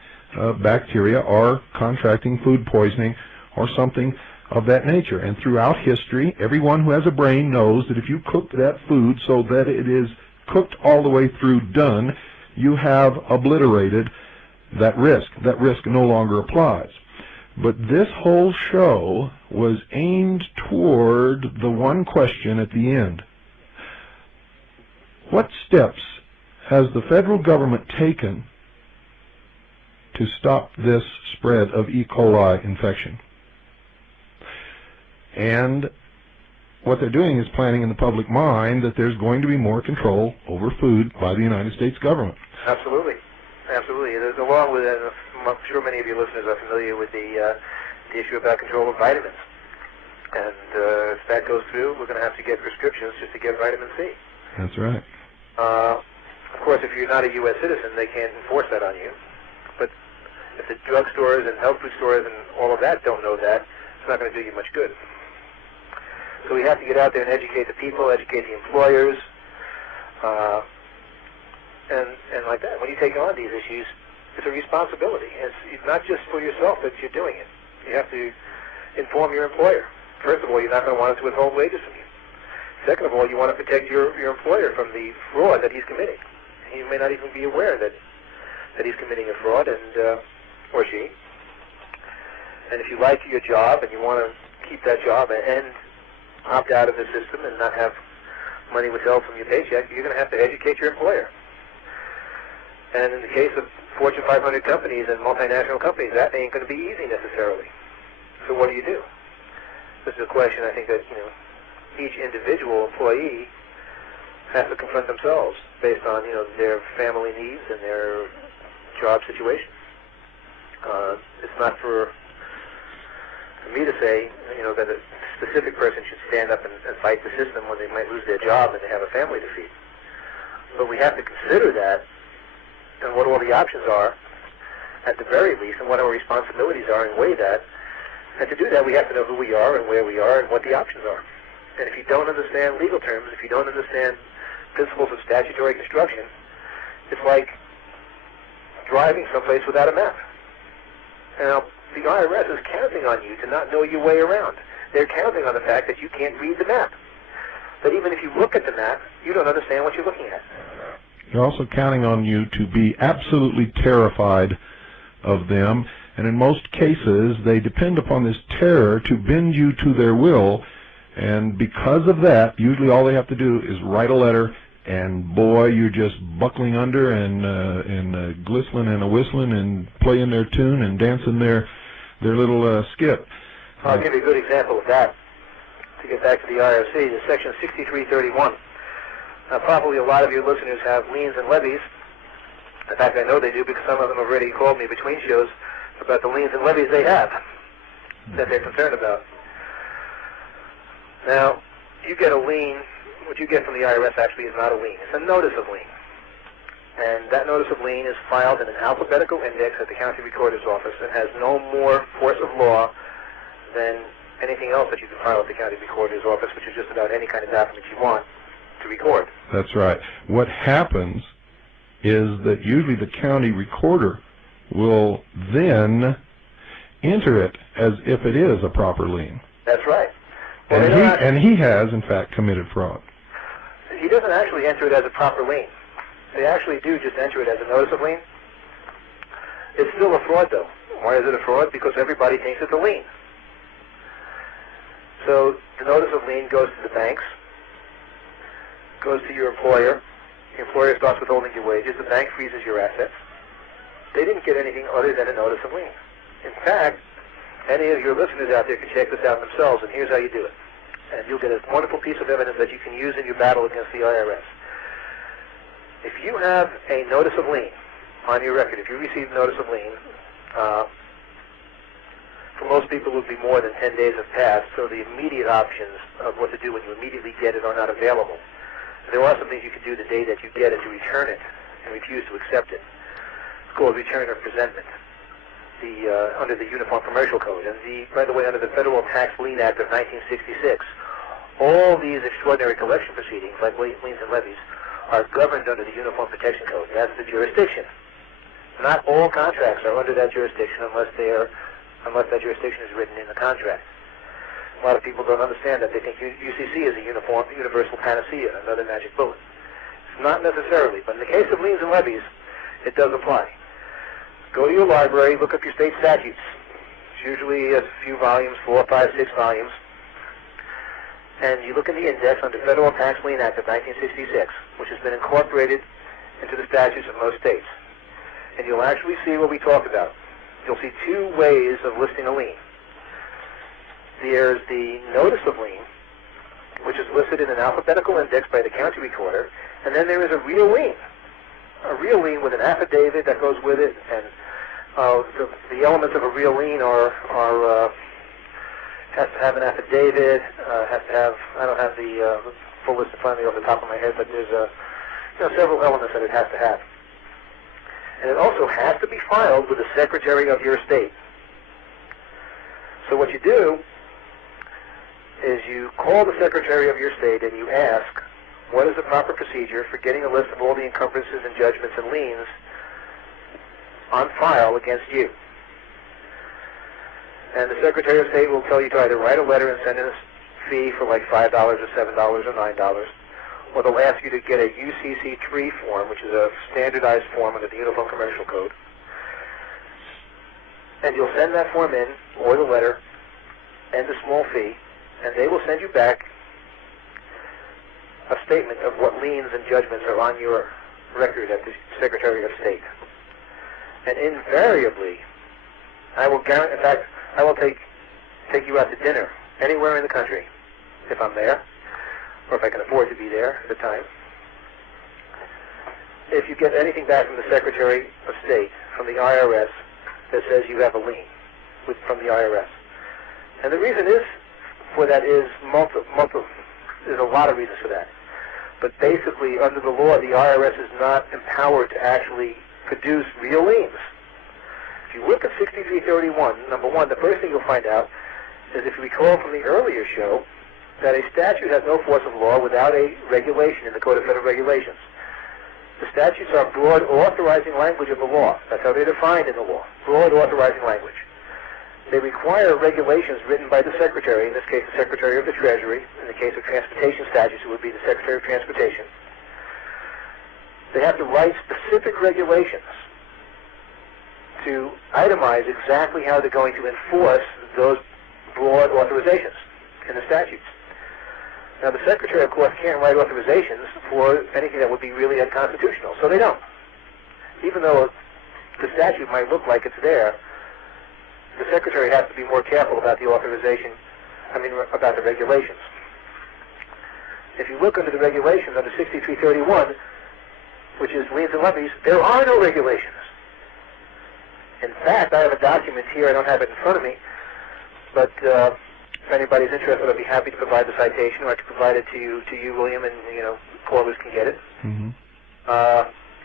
bacteria or contracting food poisoning or something of that nature. And throughout history, everyone who has a brain knows that if you cook that food so that it is cooked all the way through done, you have obliterated that risk. That risk no longer applies. But this whole show was aimed toward the one question at the end. What steps has the federal government taken to stop this spread of E. coli infection? And what they're doing is planting in the public mind that there's going to be more control over food by the United States government. Absolutely. Absolutely. There's, along with it, I'm sure many of your listeners are familiar with the issue about control of vitamins. And if that goes through, we're going to have to get prescriptions just to get vitamin C. That's right. Of course, if you're not a U.S. citizen, they can't enforce that on you. But if the drugstores and health food stores and all of that don't know that, it's not going to do you much good. So we have to get out there and educate the people, educate the employers, and like that. When you take on these issues, it's a responsibility. It's not just for yourself that you're doing it. You have to inform your employer. First of all, you're not going to want it to withhold wages from you. Second of all, you want to protect your employer from the fraud that he's committing. He may not even be aware that he's committing a fraud, and or she. And if you like your job and you want to keep that job and opt out of the system and not have money withheld from your paycheck, you're going to have to educate your employer. And in the case of Fortune 500 companies and multinational companies, that ain't going to be easy necessarily. So what do you do? This is a question I think that each individual employee has to confront themselves based on their family needs and their job situation. It's not for me to say that a specific person should stand up and fight the system when they might lose their job and they have a family to feed. But we have to consider that and what all the options are at the very least and what our responsibilities are and weigh that. And to do that, we have to know who we are and where we are and what the options are. And if you don't understand legal terms, if you don't understand principles of statutory construction, it's like driving someplace without a map. Now, the IRS is counting on you to not know your way around. They're counting on the fact that you can't read the map. That even if you look at the map, you don't understand what you're looking at. They're also counting on you to be absolutely terrified of them, and in most cases, they depend upon this terror to bend you to their will, and because of that, usually all they have to do is write a letter and boy, you're just buckling under and glistening and whistling and playing their tune and dancing their little skip. I'll give you a good example of that. To get back to the IRC, the Section 6331. Now, probably a lot of your listeners have liens and levies. In fact, I know they do because some of them have already called me between shows about the liens and levies they have that they're concerned about. Now, you get a lien. What you get from the IRS actually is not a lien. It's a notice of lien. And that notice of lien is filed in an alphabetical index at the county recorder's office and has no more force of law than anything else that you can file at the county recorder's office, which is just about any kind of document you want to record. That's right. What happens is that usually the county recorder will then enter it as if it is a proper lien. That's right. Well, and he has, in fact, committed fraud. He doesn't actually enter it as a proper lien. They actually do just enter it as a notice of lien. It's still a fraud, though. Why is it a fraud? Because everybody thinks it's a lien. So the notice of lien goes to the banks, goes to your employer. The employer starts withholding your wages. The bank freezes your assets. They didn't get anything other than a notice of lien. In fact, any of your listeners out there can check this out themselves, and here's how you do it. And you'll get a wonderful piece of evidence that you can use in your battle against the IRS. If you have a notice of lien on your record, if you receive a notice of lien, for most people it would be more than 10 days have passed, so the immediate options of what to do when you immediately get it are not available. There are some things you can do the day that you get it to return it and refuse to accept it. It's called return or presentment under the Uniform Commercial Code. And by the way, under the Federal Tax Lien Act of 1966, all these extraordinary collection proceedings, like liens and levies, are governed under the Uniform Protection Code. That's the jurisdiction. Not all contracts are under that jurisdiction unless that jurisdiction is written in the contract. A lot of people don't understand that. They think UCC is a universal panacea, another magic bullet. It's not necessarily, but in the case of liens and levies, it does apply. Go to your library, look up your state statutes. It's usually a few volumes, 4, 5, 6 volumes. And you look in the index under Federal Tax Lien Act of 1966, which has been incorporated into the statutes of most states. And you'll actually see what we talked about. You'll see two ways of listing a lien. There's the notice of lien, which is listed in an alphabetical index by the county recorder, and then there is a real lien. A real lien with an affidavit that goes with it, and the elements of a real lien are has to have an affidavit, has to have, I don't have the full list in front of me off the top of my head, but there's several elements that it has to have. And it also has to be filed with the Secretary of your state. So what you do is you call the Secretary of your state and you ask, what is the proper procedure for getting a list of all the encumbrances and judgments and liens on file against you? And the Secretary of State will tell you to either write a letter and send in a fee for like $5 or $7 or $9, or they'll ask you to get a UCC-3 form, which is a standardized form under the Uniform Commercial Code. And you'll send that form in, or the letter, and a small fee, and they will send you back a statement of what liens and judgments are on your record at the Secretary of State. And invariably, I will guarantee, in fact, I will take you out to dinner anywhere in the country if I'm there, or if I can afford to be there at the time. If you get anything back from the Secretary of State, from the IRS, that says you have a lien from the IRS. And the reason is for that is there's a lot of reasons for that. But basically, under the law, the IRS is not empowered to actually produce real liens. If you look at 6331, number one, the first thing you'll find out is, if you recall from the earlier show, that a statute has no force of law without a regulation in the Code of Federal Regulations. The statutes are broad authorizing language of the law. That's how they're defined in the law, broad authorizing language. They require regulations written by the Secretary, in this case the Secretary of the Treasury. In the case of transportation statutes, it would be the Secretary of Transportation. They have to write specific regulations to itemize exactly how they're going to enforce those broad authorizations in the statutes. Now, the Secretary, of course, can't write authorizations for anything that would be really unconstitutional, so they don't. Even though the statute might look like it's there, the Secretary has to be more careful about the authorization, about the regulations. If you look under the regulations under 6331, which is liens and levies, there are no regulations. In fact, I have a document here, I don't have it in front of me, but if anybody's interested, I'd be happy to provide the citation, or I could provide it to you, William, and callers can get it. Mm-hmm.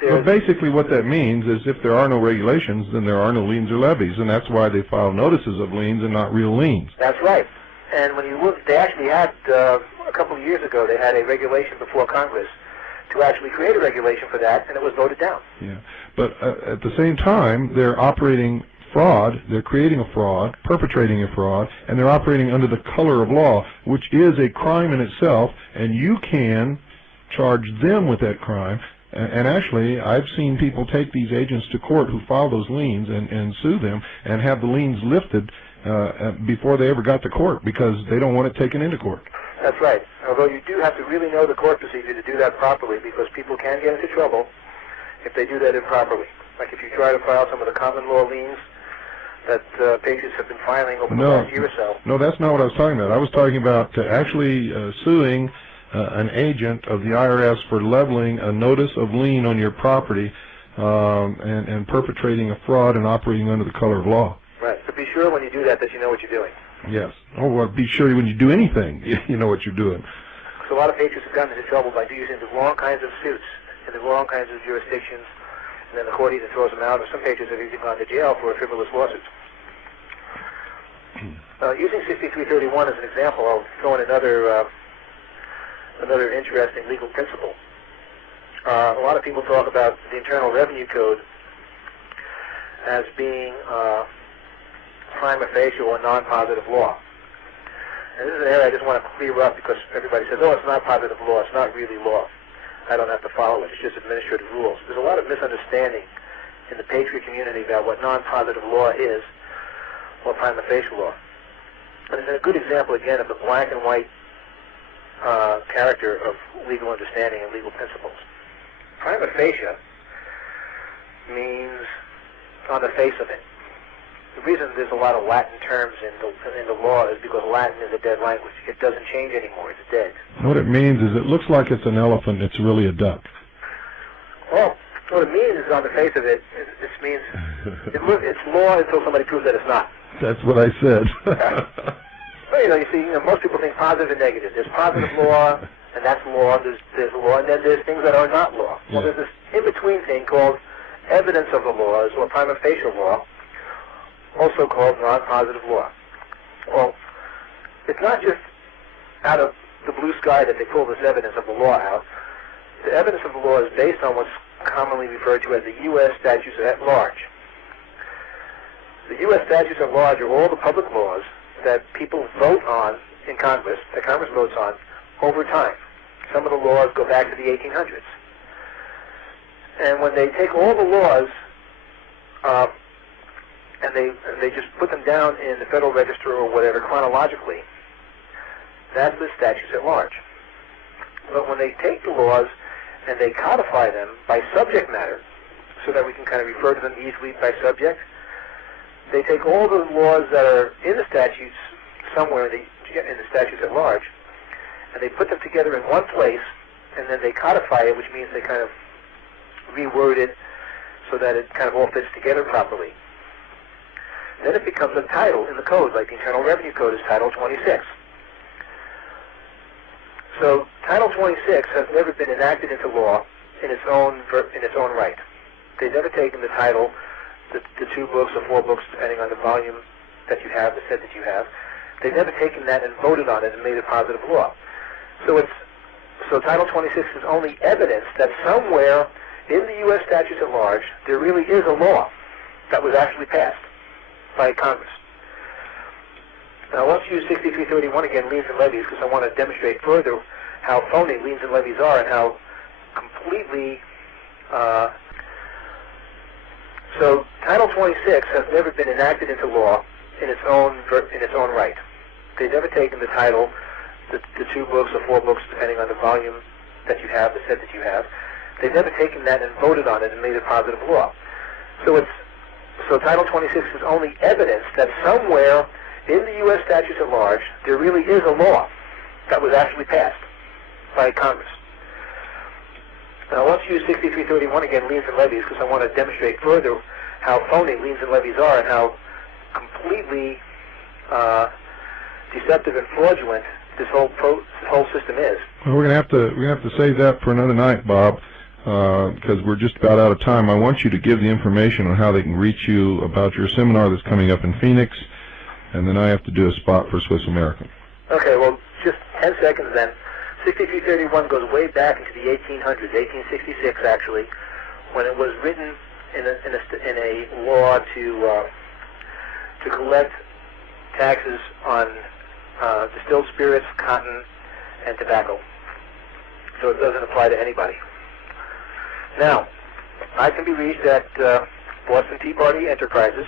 Well, basically what that means is if there are no regulations, then there are no liens or levies, and that's why they file notices of liens and not real liens. That's right. And when you look, they actually had, a couple of years ago, they had a regulation before Congress to actually create a regulation for that, and it was voted down. Yeah, but at the same time, they're operating fraud, they're creating a fraud, perpetrating a fraud, and they're operating under the color of law, which is a crime in itself, and you can charge them with that crime. And actually, I've seen people take these agents to court who file those liens and sue them and have the liens lifted before they ever got to court because they don't want it taken into court. That's right. Although you do have to really know the court procedure to do that properly, because people can get into trouble if they do that improperly. Like if you try to file some of the common law liens that Patriots have been filing over the last year or so. No, that's not what I was talking about. I was talking about actually suing an agent of the IRS for leveling a notice of lien on your property and perpetrating a fraud and operating under the color of law. Right. So be sure when you do that you know what you're doing. Yes. Oh, well, be sure when you do anything, you know what you're doing. So a lot of Patriots have gotten into trouble by using the wrong kinds of suits in the wrong kinds of jurisdictions, and then the court either throws them out, or some Patriots have even gone to jail for frivolous lawsuits. Using 6331 as an example, I'll throw in another interesting legal principle. A lot of people talk about the Internal Revenue Code as being prima facie or non-positive law. And this is an area I just want to clear up because everybody says, oh, it's not positive law, it's not really law. I don't have to follow it, it's just administrative rules. There's a lot of misunderstanding in the Patriot community about what non-positive law is or prima facie law. And it's a good example, again, of the black and white character of legal understanding and legal principles. Prima facie means on the face of it. The reason there's a lot of Latin terms in the law is because Latin is a dead language. It doesn't change anymore. It's dead. What it means is it looks like it's an elephant. It's really a duck. Well, what it means is on the face of it, it means it's law until somebody proves that it's not. That's what I said. Well, you see, most people think positive and negative. There's positive law, and that's law. There's law, and then there's things that are not law. Well, there's this in-between thing called evidence of the laws, or prima facie law, also called non-positive law. Well, it's not just out of the blue sky that they pull this evidence of the law out. The evidence of the law is based on what's commonly referred to as the U.S. statutes at large. The U.S. statutes at large are all the public laws that people vote on in Congress, that Congress votes on, over time. Some of the laws go back to the 1800s. And when they take all the laws and they just put them down in the Federal Register or whatever chronologically, that's the statutes at large. But when they take the laws and they codify them by subject matter, so that we can kind of refer to them easily by subject, they take all the laws that are in the statutes somewhere in the statutes at large, and they put them together in one place, and then they codify it, which means they kind of reword it so that it kind of all fits together properly. Then it becomes a title in the code, like the Internal Revenue Code is Title 26. So Title 26 has never been enacted into law in its own right. They've never taken the title, the 2 books or 4 books, depending on the volume that you have, the set that you have. They've never taken that and voted on it and made it positive law. So Title 26 is only evidence that somewhere in the U.S. statutes at large, there really is a law that was actually passed by Congress. Now let's use 6331 again, liens and levies, because I want to demonstrate further how phony liens and levies are and how completely... So Title 26 has never been enacted into law in its own right. They've never taken the title, the 2 books or 4 books, depending on the volume that you have, the set that you have. They've never taken that and voted on it and made it positive law. So Title 26 is only evidence that somewhere in the U.S. statutes at large, there really is a law that was actually passed by Congress. Now let's use 6331 again, liens and levies, because I want to demonstrate further how phony liens and levies are and how completely deceptive and fraudulent this whole system is. Well, we're gonna have to save that for another night, Bob, because we're just about out of time. I want you to give the information on how they can reach you about your seminar that's coming up in Phoenix, and then I have to do a spot for Swiss American. Okay, well, just 10 seconds then. 6331 goes way back into the 1800s, 1866 actually, when it was written in a law to collect taxes on distilled spirits, cotton, and tobacco. So it doesn't apply to anybody. Now, I can be reached at Boston Tea Party Enterprises,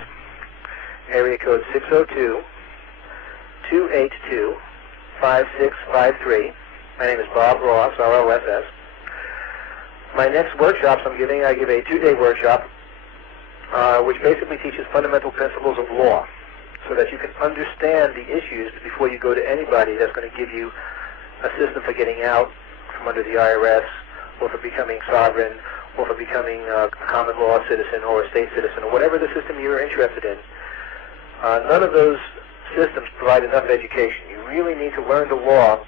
area code 602-282-5653. My name is Bob Ross, R-O-S-S. My next workshops I give a 2-day workshop, which basically teaches fundamental principles of law, so that you can understand the issues before you go to anybody that's going to give you a system for getting out from under the IRS, or for becoming sovereign, or for becoming a common law citizen or a state citizen, or whatever the system you're interested in. None of those systems provide enough education. You really need to learn the law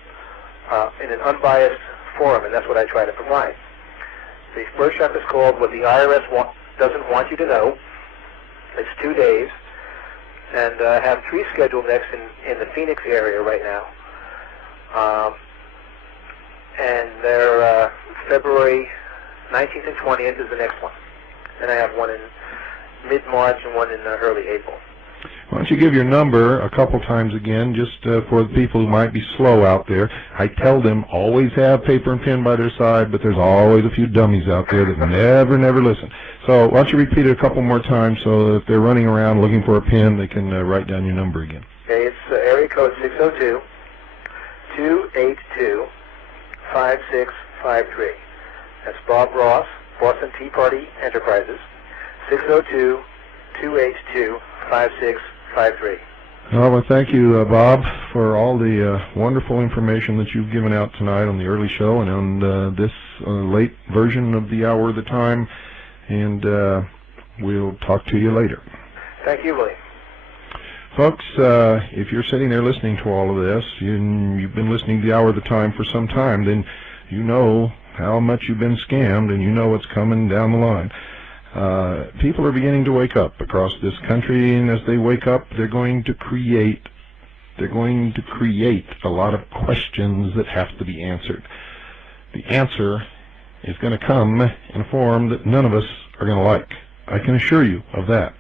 in an unbiased forum, and that's what I try to provide. The workshop is called What the IRS Doesn't Want You to Know. It's 2 days, and I have 3 scheduled next in the Phoenix area right now. And they're February 19th and 20th is the next one. And I have one in mid-March and one in early April. Why don't you give your number a couple times again, just for the people who might be slow out there. I tell them always have paper and pen by their side, but there's always a few dummies out there that never listen. So why don't you repeat it a couple more times so if they're running around looking for a pen, they can write down your number again. Okay, it's area code 602-282-5653. That's Bob Ross, Boston Tea Party Enterprises, 602-282-5653. Well, well, thank you, Bob, for all the wonderful information that you've given out tonight on the early show and on this late version of the Hour of the Time, and we'll talk to you later. Thank you, Willie. Folks, if you're sitting there listening to all of this, you've been listening to the Hour of the Time for some time, then you know how much you've been scammed, and you know what's coming down the line. People are beginning to wake up across this country, and as they wake up, they're going to create a lot of questions that have to be answered. The answer is going to come in a form that none of us are going to like. I can assure you of that.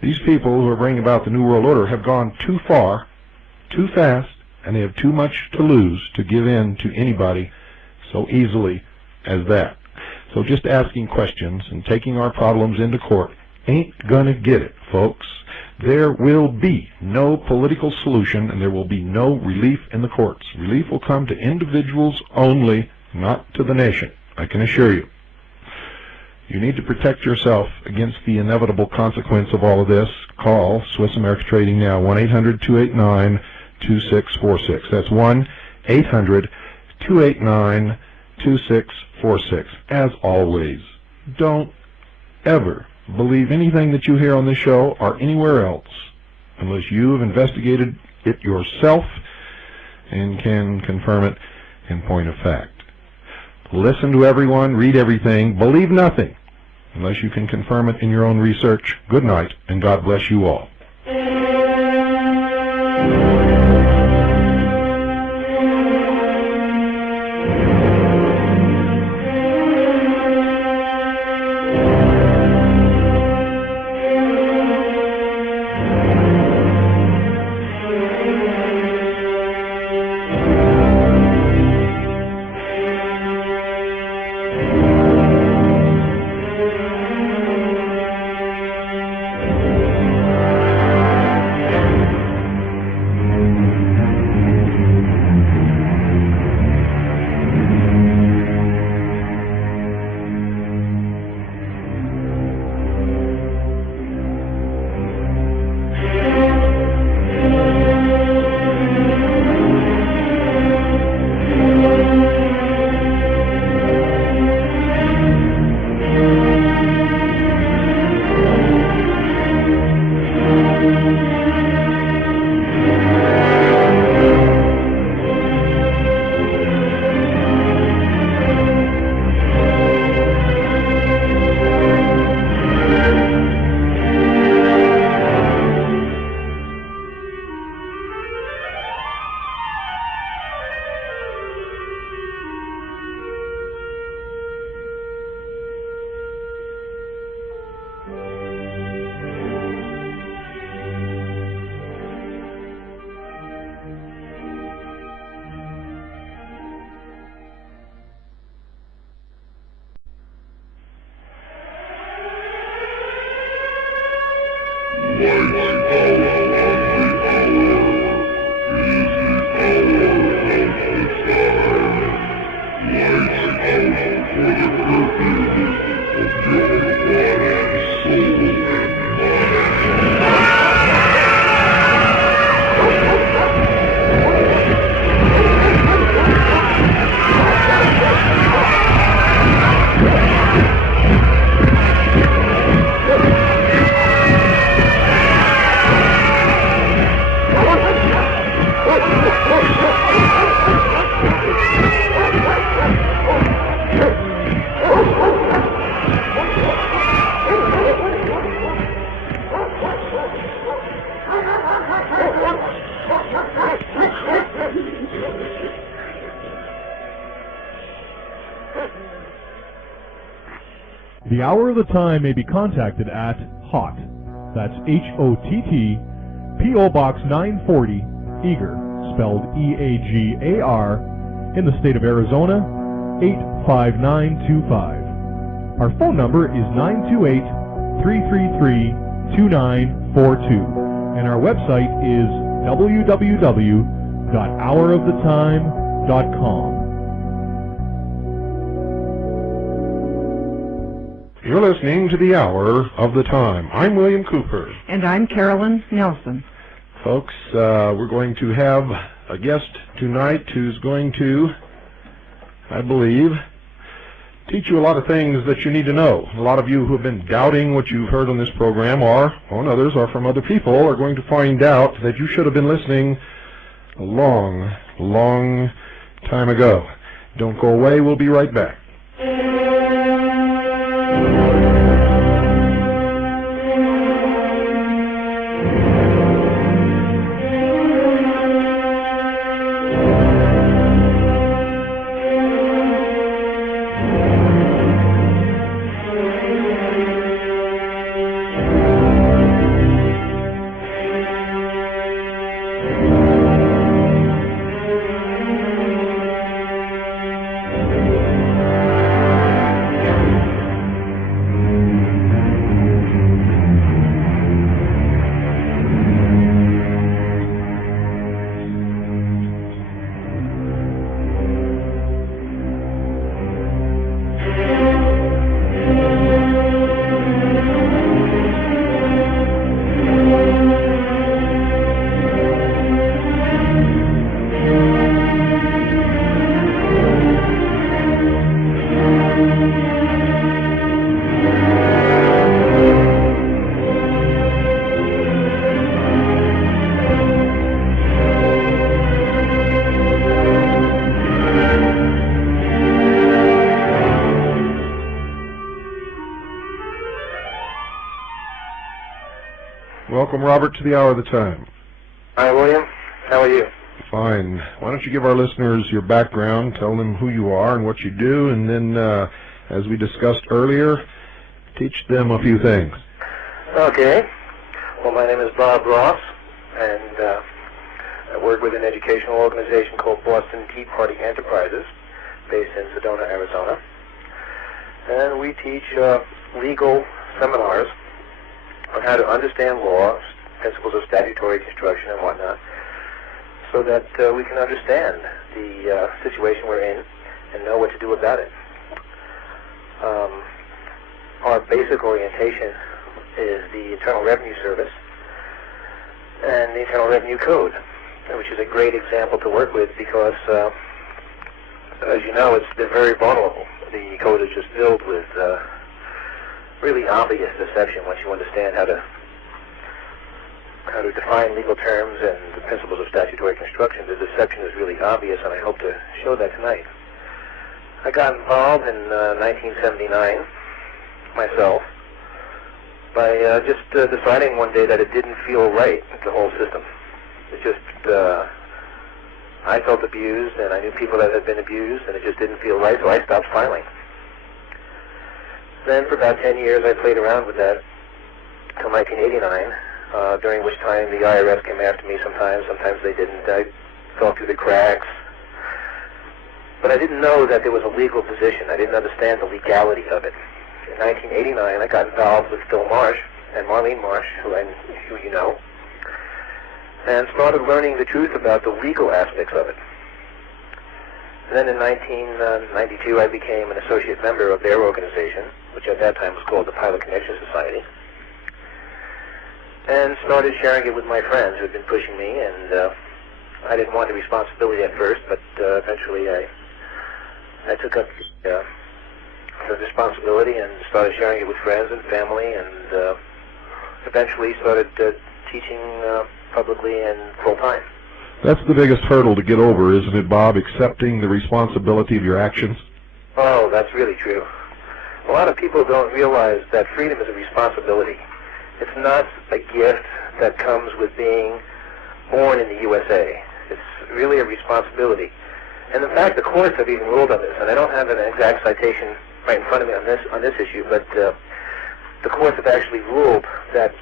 These people who are bringing about the New World Order have gone too far, too fast, and they have too much to lose to give in to anybody so easily as that. So just asking questions and taking our problems into court ain't gonna get it, folks. There will be no political solution, and there will be no relief in the courts. Relief will come to individuals only, not to the nation, I can assure you. You need to protect yourself against the inevitable consequence of all of this. Call Swiss America Trading now, 1-800-289-2646. That's 1-800-289-2646. As always, don't ever believe anything that you hear on this show or anywhere else unless you have investigated it yourself and can confirm it in point of fact. Listen to everyone, read everything, believe nothing unless you can confirm it in your own research. Good night, and God bless you all. The Hour of the Time may be contacted at HOTT, that's H-O-T-T, P.O. Box 940, Eager, spelled E-A-G-A-R, in the state of Arizona, 85925. Our phone number is 928-333-2942, and our website is www.houroftetime.com. You're listening to the Hour of the Time. I'm William Cooper. And I'm Carolyn Nelson. Folks, we're going to have a guest tonight who's going to, I believe, teach you a lot of things that you need to know. A lot of you who have been doubting what you've heard on this program, or on others, or from other people, are going to find out that you should have been listening a long, long time ago. Don't go away. We'll be right back. Welcome, Robert, to the Hour of the Time. Hi, William. How are you? Fine. Why don't you give our listeners your background, tell them who you are and what you do, and then, as we discussed earlier, teach them a few things. Okay. Well, my name is Bob Ross, and I work with an educational organization called Boston Tea Party Enterprises, based in Sedona, Arizona. And we teach legal seminars on how to understand law, principles of statutory construction and whatnot, so that we can understand the situation we're in and know what to do about it. Our basic orientation is the Internal Revenue Service and the Internal Revenue Code, which is a great example to work with because, as you know, they're very vulnerable. The code is just filled with really obvious deception once you understand how to define legal terms and the principles of statutory construction. The deception is really obvious, and I hope to show that tonight. I got involved in 1979 myself by just deciding one day that it didn't feel right, the whole system. It just, I felt abused, and I knew people that had been abused, and it just didn't feel right, so I stopped filing. Then for about 10 years I played around with that until 1989, during which time the IRS came after me sometimes they didn't. I fell through the cracks. But I didn't know that there was a legal position. I didn't understand the legality of it. In 1989 I got involved with Phil Marsh and Marlene Marsh, who you know, and started learning the truth about the legal aspects of it. And then in 1992 I became an associate member of their organization, which at that time was called the Pilot Connection Society, and started sharing it with my friends who had been pushing me, and I didn't want the responsibility at first, but eventually I took up the responsibility and started sharing it with friends and family, and eventually started teaching publicly and full-time. That's the biggest hurdle to get over, isn't it, Bob, accepting the responsibility of your actions? Oh, that's really true. A lot of people don't realize that freedom is a responsibility. It's not a gift that comes with being born in the USA. It's really a responsibility. And in fact, the courts have even ruled on this, and I don't have an exact citation right in front of me on this issue, but the courts have actually ruled that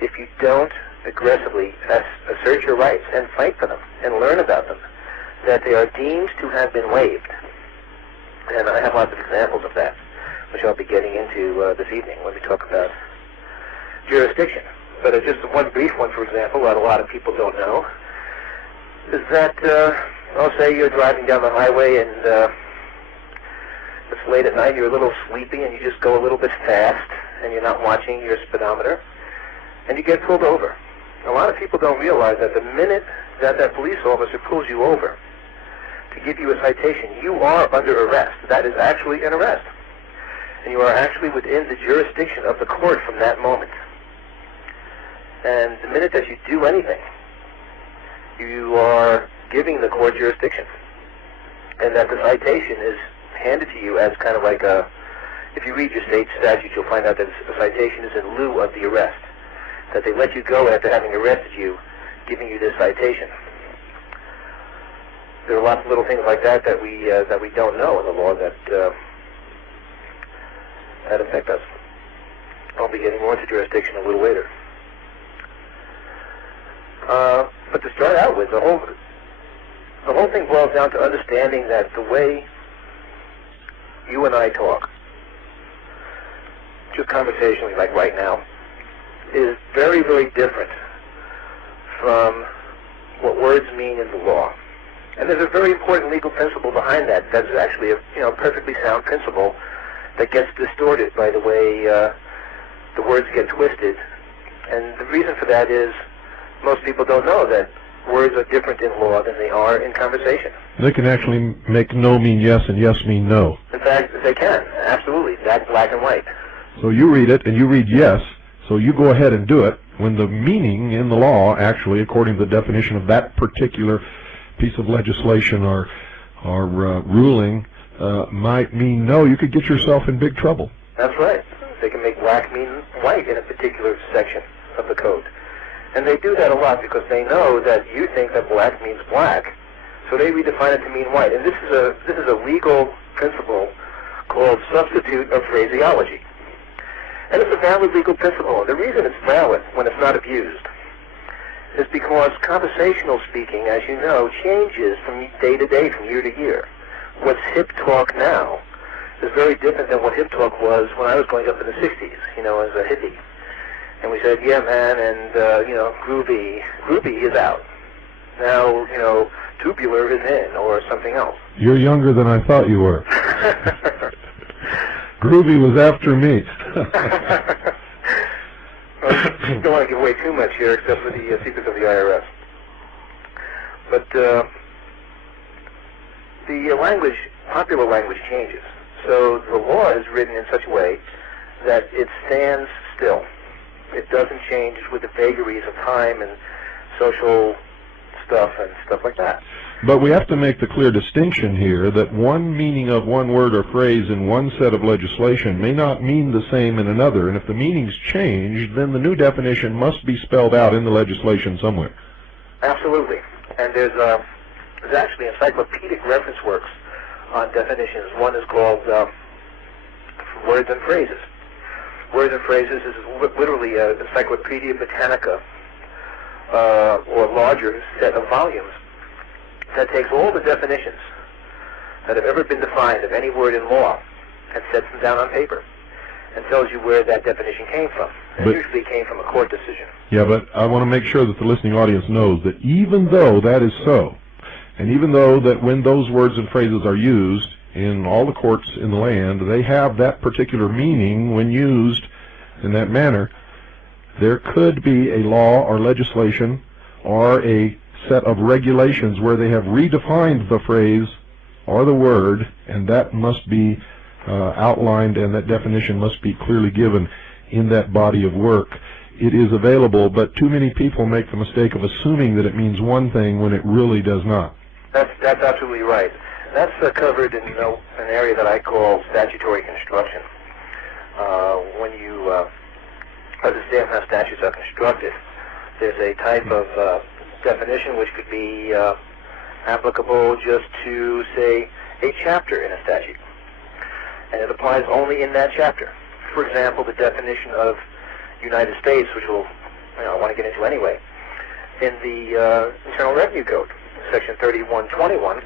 if you don't aggressively assert your rights and fight for them and learn about them, that they are deemed to have been waived. And I have lots of examples of that, which I'll be getting into this evening when we talk about jurisdiction. But just one brief one, for example, what a lot of people don't know, is that, I'll say you're driving down the highway and it's late at night, you're a little sleepy, and you just go a little bit fast, and you're not watching your speedometer, and you get pulled over. A lot of people don't realize that the minute that that police officer pulls you over to give you a citation, you are under arrest. That is actually an arrest. And you are actually within the jurisdiction of the court from that moment. And the minute that you do anything, you are giving the court jurisdiction. And that the citation is handed to you as kind of like a, if you read your state statute, you'll find out that a citation is in lieu of the arrest. That they let you go after having arrested you, giving you this citation. There are lots of little things like that that we don't know in the law that affect us. I'll be getting more into jurisdiction a little later. But to start out with, the whole thing boils down to understanding that the way you and I talk, just conversationally like right now, is very, very different from what words mean in the law. And there's a very important legal principle behind that. That's actually a perfectly sound principle that gets distorted by the way the words get twisted. And the reason for that is most people don't know that words are different in law than they are in conversation. They can actually make no mean yes and yes mean no. In fact, they can, absolutely. That's black and white. So you read it and you read yes, so you go ahead and do it, when the meaning in the law, actually, according to the definition of that particular piece of legislation or ruling, might mean no. You could get yourself in big trouble. That's right. They can make black mean white in a particular section of the code. And they do that a lot because they know that you think that black means black, so they redefine it to mean white. And this is a legal principle called substitute of phraseology. And it's a valid legal principle. And the reason it's valid when it's not abused is because conversational speaking, as you know, changes from day to day, from year to year. What's hip talk now is very different than what hip talk was when I was growing up in the 60s, as a hippie. And we said, yeah, man, and, groovy is out. Now, tubular is in, or something else. You're younger than I thought you were. Groovy was after me. Well, don't want to give away too much here, except for the secrets of the IRS. But the language, popular language, changes. So the law is written in such a way that it stands still. It doesn't change with the vagaries of time and social stuff and stuff like that. But we have to make the clear distinction here that one meaning of one word or phrase in one set of legislation may not mean the same in another, and if the meaning's changed, then the new definition must be spelled out in the legislation somewhere. Absolutely. And there's actually encyclopedic reference works on definitions. One is called Words and Phrases. Words and Phrases is literally an Encyclopedia Britannica or larger set of volumes that takes all the definitions that have ever been defined of any word in law and sets them down on paper and tells you where that definition came from. And it usually came from a court decision. Yeah, but I want to make sure that the listening audience knows that even though that is so, and even though that when those words and phrases are used in all the courts in the land, they have that particular meaning when used in that manner, there could be a law or legislation or a set of regulations where they have redefined the phrase or the word, and that must be outlined, and that definition must be clearly given in that body of work. It is available, but too many people make the mistake of assuming that it means one thing when it really does not. That's absolutely right. That's covered in an area that I call statutory construction. When you understand how statutes are constructed, there's a type of definition which could be applicable just to, say, a chapter in a statute. and it applies only in that chapter. For example, the definition of United States, which I want to get into anyway, in the Internal Revenue Code, Section 3121,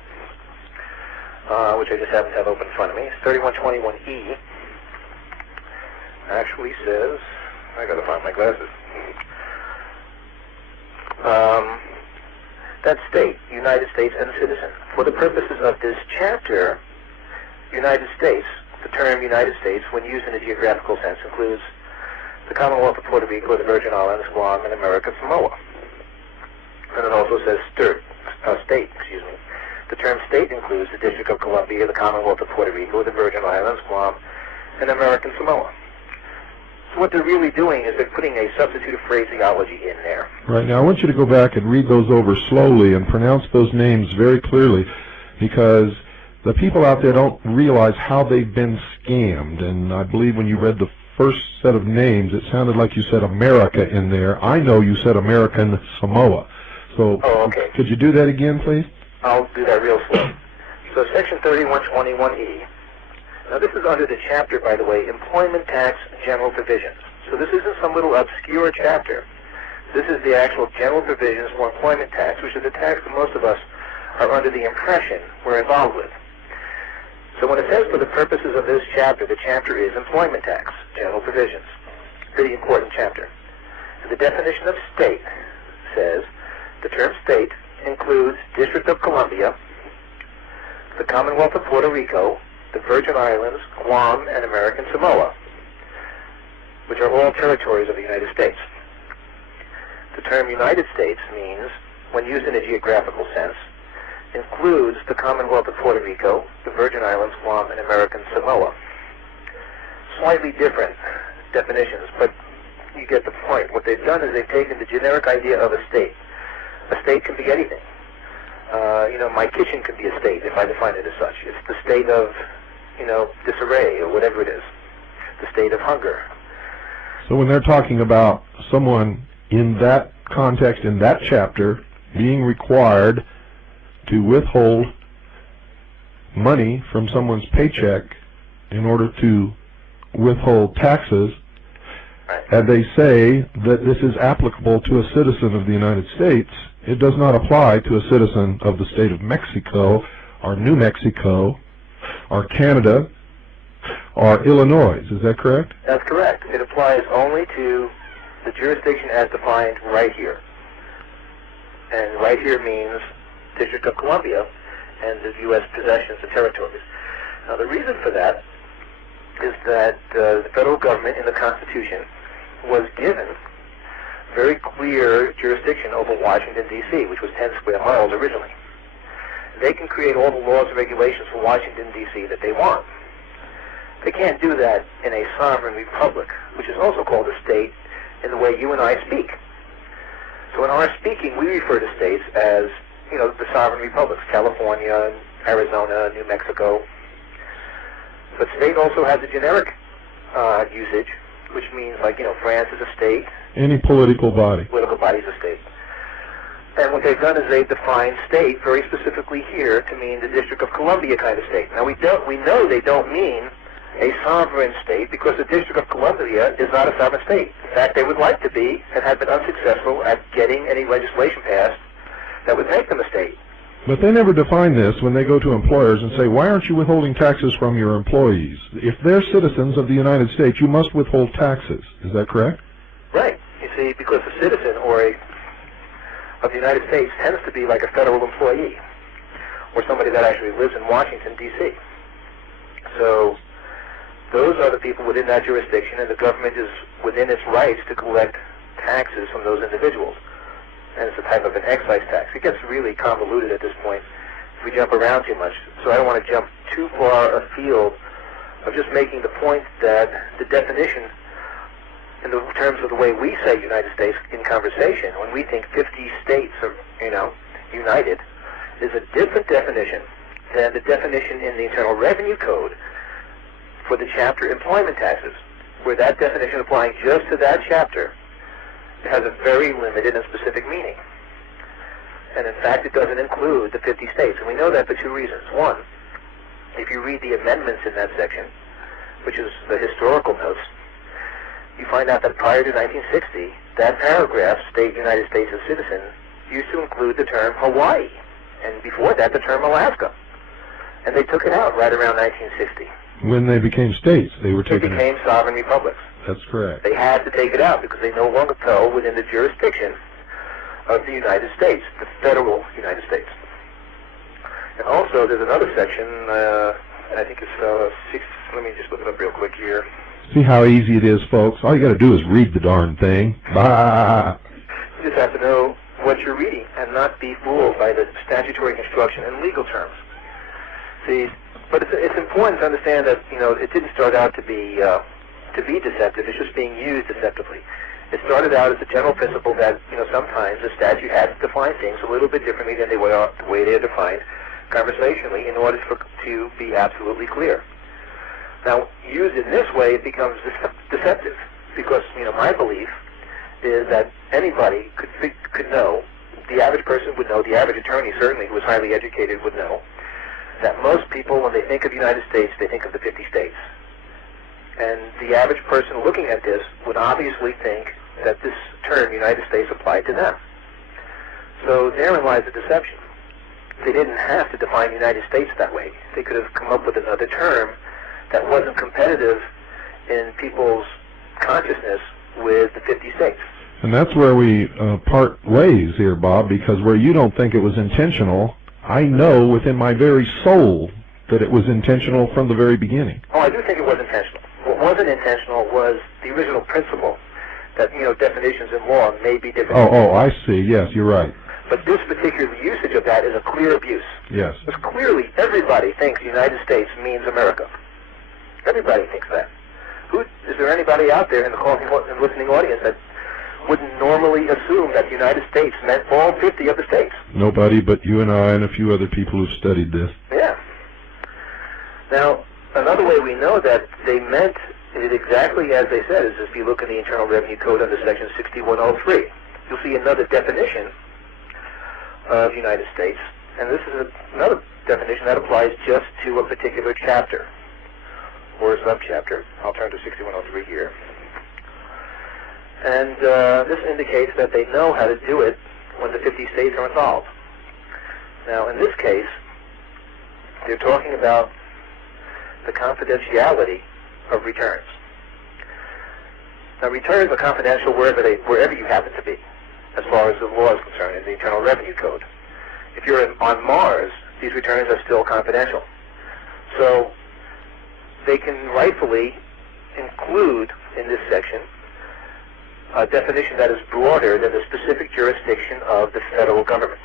which I just happen to have open in front of me. 3121E actually says, I gotta find my glasses. That state, United States and citizen. For the purposes of this chapter, United States, the term United States, when used in a geographical sense, includes the Commonwealth of Puerto Rico, the Virgin Islands, Guam, and American Samoa. And it also says state. The term state includes the District of Columbia, the Commonwealth of Puerto Rico, the Virgin Islands, Guam, and American Samoa. So what they're really doing is they're putting a substitute phraseology in there. Right. Now I want you to go back and read those over slowly and pronounce those names very clearly, because the people out there don't realize how they've been scammed. And I believe when you read the first set of names, it sounded like you said America in there. I know you said American Samoa. So okay. Could you do that again, please? I'll do that real slow. So Section 3121E. Now this is under the chapter, by the way, Employment Tax General Provisions. So this isn't some little obscure chapter. This is the actual general provisions for employment tax, which is a tax that most of us are under the impression we're involved with. So when it says for the purposes of this chapter, the chapter is Employment Tax General Provisions. Pretty important chapter. And the definition of state says the term state includes District of Columbia, the Commonwealth of Puerto Rico, the Virgin Islands, Guam, and American Samoa, which are all territories of the United States. The term United States means, when used in a geographical sense, includes the Commonwealth of Puerto Rico, the Virgin Islands, Guam, and American Samoa. Slightly different definitions, but you get the point. What they've done is they've taken the generic idea of a state. A state can be anything. My kitchen can be a state if I define it as such. It's the state of, disarray or whatever it is. The state of hunger. So when they're talking about someone in that context, in that chapter, being required to withhold money from someone's paycheck in order to withhold taxes, and they say that this is applicable to a citizen of the United States, it does not apply to a citizen of the state of Mexico, or New Mexico, or Canada, or Illinois. Is that correct? That's correct. It applies only to the jurisdiction as defined right here. And right here means District of Columbia and the U.S. possessions and territories. Now the reason for that is that the federal government in the Constitution was given very clear jurisdiction over Washington, D.C., which was 10 square miles originally. They can create all the laws and regulations for Washington, D.C. that they want. They can't do that in a sovereign republic, which is also called a state in the way you and I speak. So in our speaking, we refer to states as, the sovereign republics, California, Arizona, New Mexico. But state also has a generic usage, which means France is a state. Any political body. Political body is a state. And what they've done is they've defined state very specifically here to mean the District of Columbia kind of state. Now we know they don't mean a sovereign state because the District of Columbia is not a sovereign state. In fact, they would like to be and have been unsuccessful at getting any legislation passed that would make them a state. But they never define this when they go to employers and say, why aren't you withholding taxes from your employees? If they're citizens of the United States, you must withhold taxes. Is that correct? Right. You see, because a citizen of the United States tends to be like a federal employee or somebody that actually lives in Washington, D.C. So those are the people within that jurisdiction, and the government is within its rights to collect taxes from those individuals. And it's a type of an excise tax. It gets really convoluted at this point if we jump around too much. So I don't want to jump too far afield of just making the point that the definition in the terms of the way we say United States in conversation, when we think 50 states are, united, is a different definition than the definition in the Internal Revenue Code for the chapter employment taxes, where that definition applying just to that chapter has a very limited and specific meaning. And in fact, it doesn't include the 50 states. And we know that for two reasons. One, if you read the amendments in that section, which is the historical notes, you find out that prior to 1960, that paragraph, state United States a citizen, used to include the term Hawaii, and before that the term Alaska. And they took it out right around 1960. When they became states, they were taken out. They became sovereign republics. That's correct. They had to take it out because they no longer fell within the jurisdiction of the United States, the federal United States. And also, there's another section, I think it's let me just look it up real quick here. See how easy it is, folks? All you got to do is read the darn thing. Bah! You just have to know what you're reading and not be fooled by the statutory construction and legal terms. See, but it's important to understand that, you know, it didn't start out to be deceptive. It's just being used deceptively. It started out as a general principle that, you know, sometimes a statute has to define things a little bit differently than the way they are defined conversationally in order to be absolutely clear. Now, used in this way, it becomes deceptive because, you know, my belief is that anybody could know, the average person would know, the average attorney certainly who is highly educated would know, that most people, when they think of the United States, they think of the 50 states. And the average person looking at this would obviously think that this term, United States, applied to them. So therein lies the deception. They didn't have to define the United States that way. They could have come up with another term that wasn't competitive in people's consciousness with the 50 states. And that's where we part ways here, Bob, because where you don't think it was intentional, I know within my very soul that it was intentional from the very beginning. Oh, I do think it was intentional. What wasn't intentional was the original principle that, you know, definitions in law may be different. Oh, I see. Yes, you're right. But this particular usage of that is a clear abuse. Yes. Because clearly everybody thinks the United States means America. Everybody thinks that. Is there anybody out there in the listening audience that wouldn't normally assume that the United States meant all 50 of the states? Nobody but you and I and a few other people who've studied this. Yeah. Now, another way we know that they meant it exactly as they said is if you look in the Internal Revenue Code under Section 6103, you'll see another definition of United States, and this is another definition that applies just to a particular chapter or a subchapter. I'll turn to 6103 here. And this indicates that they know how to do it when the 50 states are involved. Now, in this case, they're talking about the confidentiality of returns. Now, returns are confidential wherever you happen to be, as far as the law is concerned in the Internal Revenue Code. If you're on Mars, these returns are still confidential. So they can rightfully include in this section a definition that is broader than the specific jurisdiction of the federal government.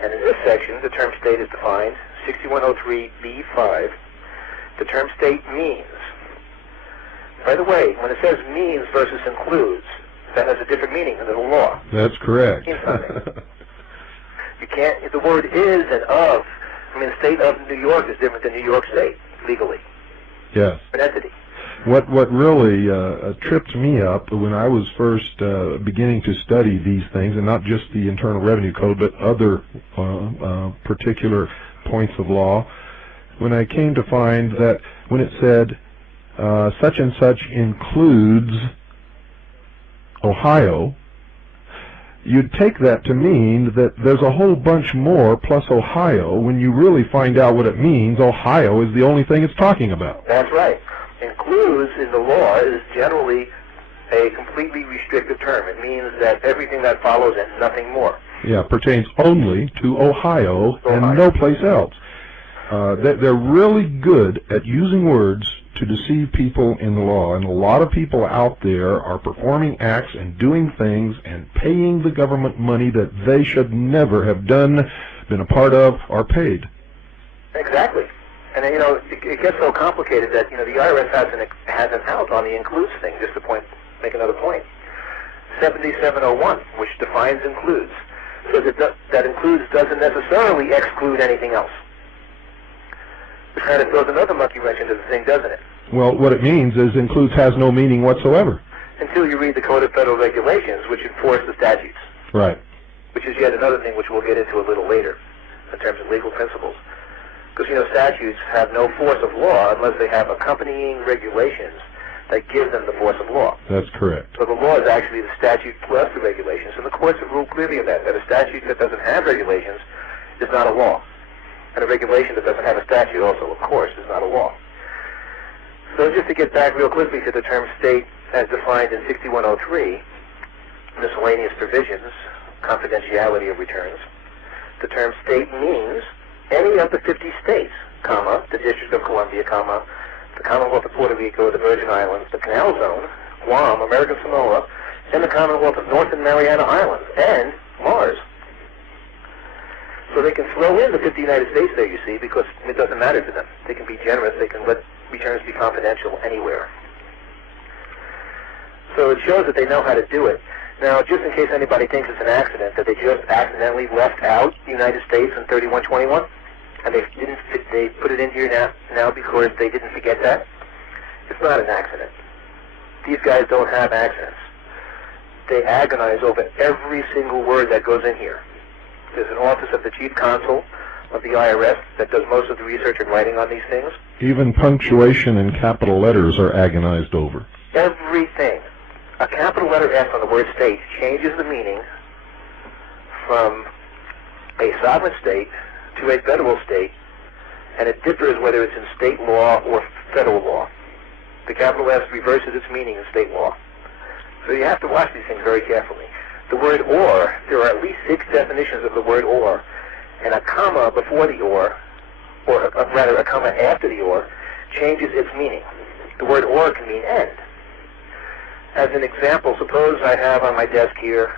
And in this section, the term state is defined, 6103b5. The term state means. By the way, when it says means versus includes, that has a different meaning in the law. That's correct. You can't, the word is and of, I mean, the state of New York is different than New York State, legally. Yes. An entity. What really tripped me up when I was first beginning to study these things, and not just the Internal Revenue Code, but other particular points of law, when I came to find that when it said such and such includes Ohio, you'd take that to mean that there's a whole bunch more plus Ohio. When you really find out what it means, Ohio is the only thing it's talking about. That's right. Includes in the law is generally a completely restrictive term. It means that everything that follows and nothing more. Yeah, pertains only to Ohio and no place else. They're really good at using words to deceive people in the law, and a lot of people out there are performing acts and doing things and paying the government money that they should never have done, been a part of, or paid. Exactly. And you know, it gets so complicated that, you know, the IRS has an out on the includes thing. Just to make another point. 7701, which defines includes, says that includes doesn't necessarily exclude anything else. Which kind of throws another monkey wrench into the thing, doesn't it? Well, what it means is includes has no meaning whatsoever. Until you read the Code of Federal Regulations, which enforce the statutes. Right. Which is yet another thing which we'll get into a little later in terms of legal principles. Because, you know, statutes have no force of law unless they have accompanying regulations that give them the force of law. That's correct. So the law is actually the statute plus the regulations, and the courts have ruled clearly of that a statute that doesn't have regulations is not a law. And a regulation that doesn't have a statute also, of course, is not a law. So just to get back real quickly to the term state as defined in 6103, miscellaneous provisions, confidentiality of returns, the term state means any of the 50 states, comma, the District of Columbia, comma, the Commonwealth of Puerto Rico, the Virgin Islands, the Canal Zone, Guam, American Samoa, and the Commonwealth of North and Mariana Islands, and Mars. So they can throw in the 50 United States there, you see, because it doesn't matter to them. They can be generous. They can let returns be confidential anywhere. So it shows that they know how to do it. Now, just in case anybody thinks it's an accident, that they just accidentally left out the United States in 3121, and they put it in here now because they didn't forget that, it's not an accident. These guys don't have accidents. They agonize over every single word that goes in here. There's an office of the chief counsel of the IRS that does most of the research and writing on these things. Even punctuation and capital letters are agonized over. Everything. A capital letter S on the word state changes the meaning from a sovereign state to a federal state, and it differs whether it's in state law or federal law. The capital S reverses its meaning in state law. So you have to watch these things very carefully. The word or, there are at least 6 definitions of the word or, and a comma before the or rather a comma after the or, changes its meaning. The word or can mean and. As an example, suppose I have on my desk here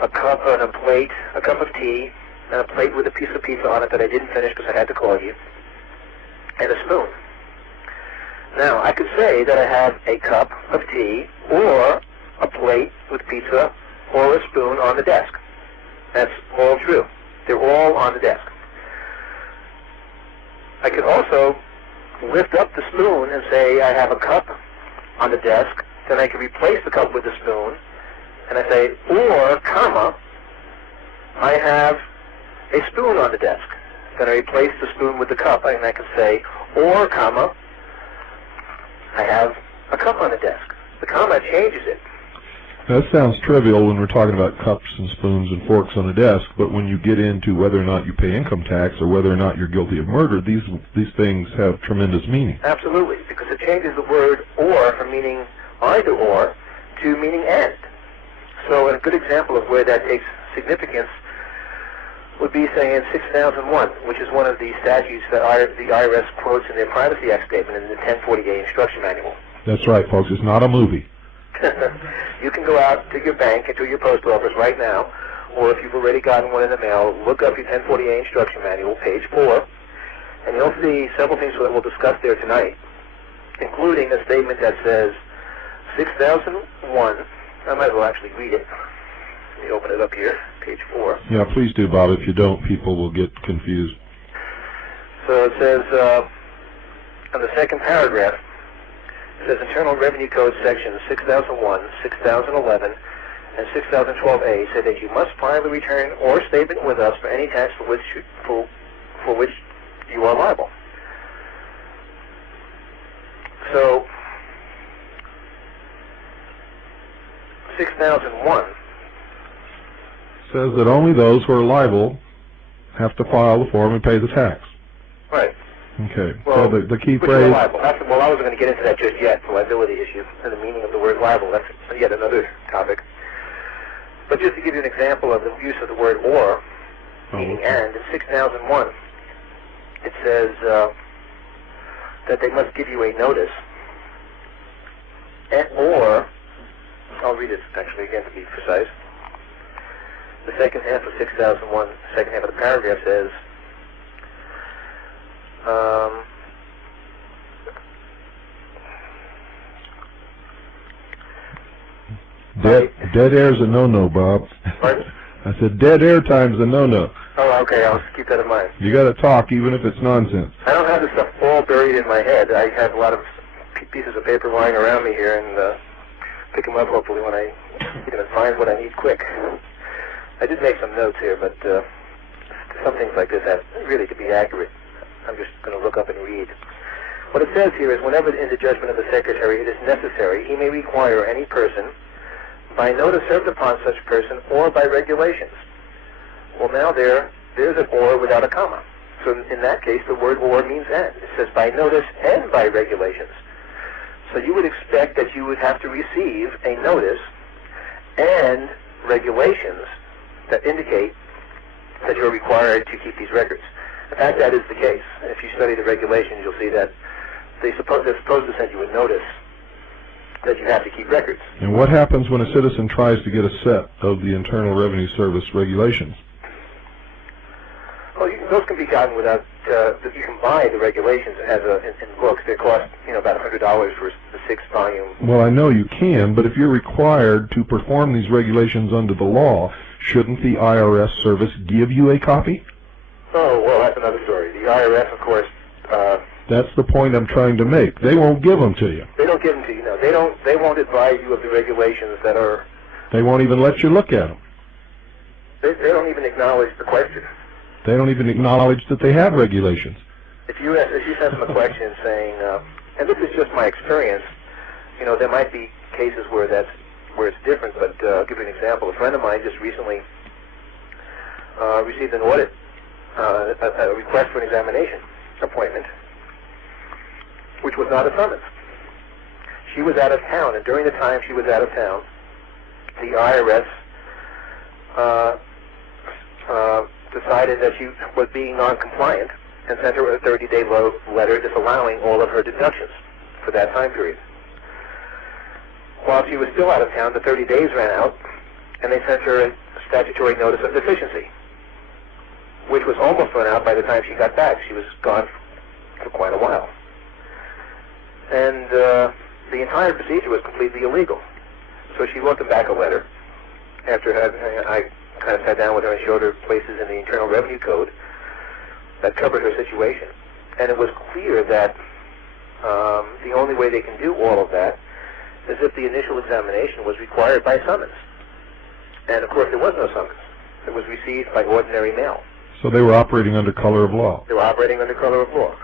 a cup and a plate, a cup of tea, and a plate with a piece of pizza on it that I didn't finish because I had to call you, and a spoon. Now, I could say that I have a cup of tea or a plate with pizza or a spoon on the desk. That's all true. They're all on the desk. I could also lift up the spoon and say I have a cup on the desk. Then I can replace the cup with the spoon, and I say, or, comma, I have a spoon on the desk. Then I replace the spoon with the cup, and I can say, or, comma, I have a cup on the desk. The comma changes it. That sounds trivial when we're talking about cups and spoons and forks on a desk, but when you get into whether or not you pay income tax or whether or not you're guilty of murder, these things have tremendous meaning. Absolutely, because it changes the word or from meaning either or to meaning and. So a good example of where that takes significance would be, say, in 6001, which is one of the statutes that the IRS quotes in their Privacy Act statement in the 1040A instruction manual. That's right, folks. It's not a movie. You can go out to your bank and to your post office right now, or if you've already gotten one in the mail, look up your 1040A instruction manual, page 4, and you'll see several things that we'll discuss there tonight, including a statement that says 6001. I might as well actually read it. Let me open it up here, page 4. Yeah, please do, Bob. If you don't, people will get confused. So it says, on the second paragraph, it says Internal Revenue Code sections 6001, 6011, and 6012A say that you must file a return or statement with us for any tax for which you are liable. So 6001 says that only those who are liable have to file the form and pay the tax. Right. Okay. Well, so the key which phrase. Well, I wasn't going to get into that just yet, the liability issue and the meaning of the word liable. That's yet another topic. But just to give you an example of the use of the word or, meaning and, in 6001, it says that they must give you a notice, or, I'll read it actually again to be precise. The second half of 6001, the second half of the paragraph says, Dead air's a no-no, Bob. Pardon? I said dead air time's a no-no. Oh, okay, I'll keep that in mind. You got to talk, even if it's nonsense. I don't have this stuff all buried in my head. I have a lot of pieces of paper lying around me here, and pick them up hopefully when I find what I need quick. I did make some notes here, but some things like this have really to be accurate. I'm just going to look up and read. What it says here is, whenever in the judgment of the Secretary it is necessary, he may require any person by notice served upon such person or by regulations. Well, now there's an or without a comma. So in that case, the word or means and. It says by notice and by regulations. So you would expect that you would have to receive a notice and regulations that indicate that you're required to keep these records. In fact, that is the case. If you study the regulations, you'll see that they're supposed to send you a notice that you have to keep records. And what happens when a citizen tries to get a set of the Internal Revenue Service regulations? Well, those can be gotten without. You can buy the regulations as in books. They cost about $100 for the 6-volume. Well, I know you can, but if you're required to perform these regulations under the law, shouldn't the IRS service give you a copy? Oh, well, that's another story. The IRS, of course. That's the point I'm trying to make. They won't give them to you. They don't give them to you. No, they don't. They won't advise you of the regulations that are. They won't even let you look at them. They don't even acknowledge the question. They don't even acknowledge that they have regulations. If you send them a question saying, and this is just my experience, there might be cases where it's different. But I'll give you an example. A friend of mine just recently received an audit, a request for an examination appointment, which was not a summons. She was out of town, and during the time she was out of town, the IRS decided that she was being non-compliant and sent her a 30-day letter disallowing all of her deductions for that time period. While she was still out of town, the 30 days ran out, and they sent her a statutory notice of deficiency, which was almost run out by the time she got back. She was gone for quite a while. And the entire procedure was completely illegal. So she wrote them back a letter after I kind of sat down with her and showed her places in the Internal Revenue Code that covered her situation. And it was clear that the only way they can do all of that is if the initial examination was required by summons. And of course there was no summons. It was received by ordinary mail. So they were operating under color of law. They were operating under color of law.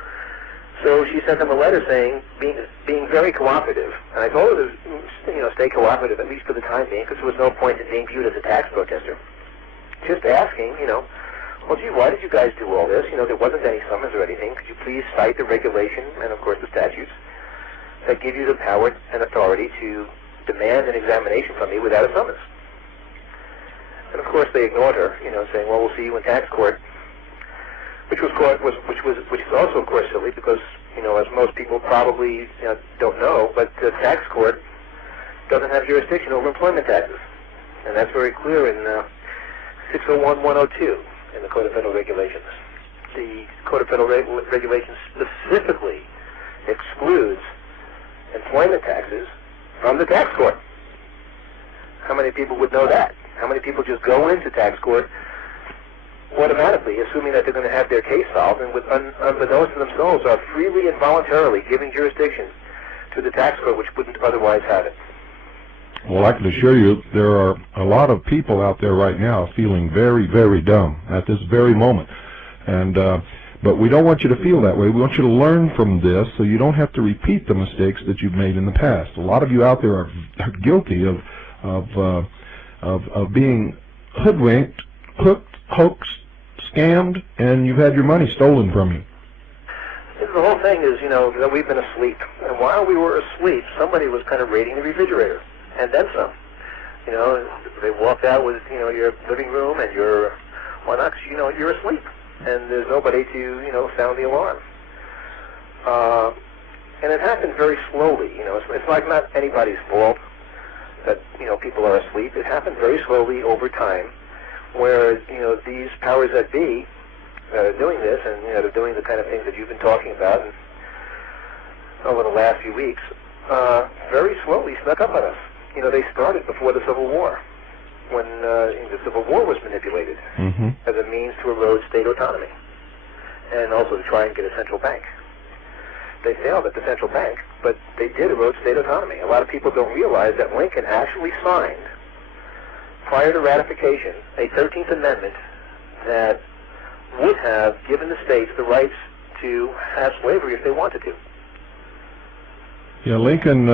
So she sent them a letter saying, being very cooperative. And I told her to, stay cooperative, at least for the time being, because there was no point in being viewed as a tax protester. Just asking, well, gee, why did you guys do all this? There wasn't any summons or anything. Could you please cite the regulation and, of course, the statutes that give you the power and authority to demand an examination from me without a summons? And, of course, they ignored her, saying, well, we'll see you in tax court. Which is also, of course, silly because, as most people probably don't know, but the tax court doesn't have jurisdiction over employment taxes. And that's very clear in 601-102 in the Code of Federal Regulations. The Code of Federal Regulations specifically excludes employment taxes from the tax court. How many people would know that? How many people just go into tax court automatically, assuming that they're going to have their case solved, and unbeknownst to themselves are freely and voluntarily giving jurisdiction to the tax court, which wouldn't otherwise have it? Well, I can assure you there are a lot of people out there right now feeling very, very dumb at this very moment. And but we don't want you to feel that way. We want you to learn from this so you don't have to repeat the mistakes that you've made in the past. A lot of you out there are guilty of being hoodwinked, hooked, hoaxed, scammed, and you've had your money stolen from you. The whole thing is, that we've been asleep. And while we were asleep, somebody was kind of raiding the refrigerator. And then some. They walked out with, your living room and your, why not? Because, you're asleep. And there's nobody to, sound the alarm. And it happened very slowly. It's like not anybody's fault that, people are asleep. It happened very slowly over time where, these powers that be that are doing this and, they're doing the kind of things that you've been talking about and, over the last few weeks, very slowly snuck up on us. They started before the Civil War, when the Civil War was manipulated as a means to erode state autonomy and also to try and get a central bank. They failed at the central bank, but they did erode state autonomy. A lot of people don't realize that Lincoln actually signed, prior to ratification, a 13th Amendment that would have given the states the rights to have slavery if they wanted to. Yeah, Lincoln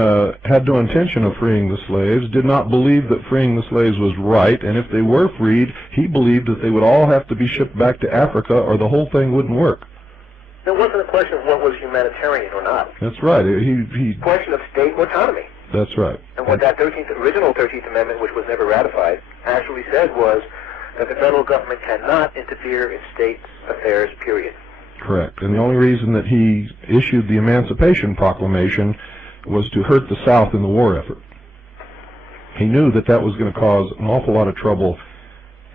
had no intention of freeing the slaves, did not believe that freeing the slaves was right, and if they were freed, he believed that they would all have to be shipped back to Africa or the whole thing wouldn't work. It wasn't a question of what was humanitarian or not. That's right. He question of state autonomy. That's right. And what that original 13th Amendment, which was never ratified, actually said was that the federal government cannot interfere in state affairs, period. Correct. And the only reason that he issued the Emancipation Proclamation was to hurt the South in the war effort. He knew that that was going to cause an awful lot of trouble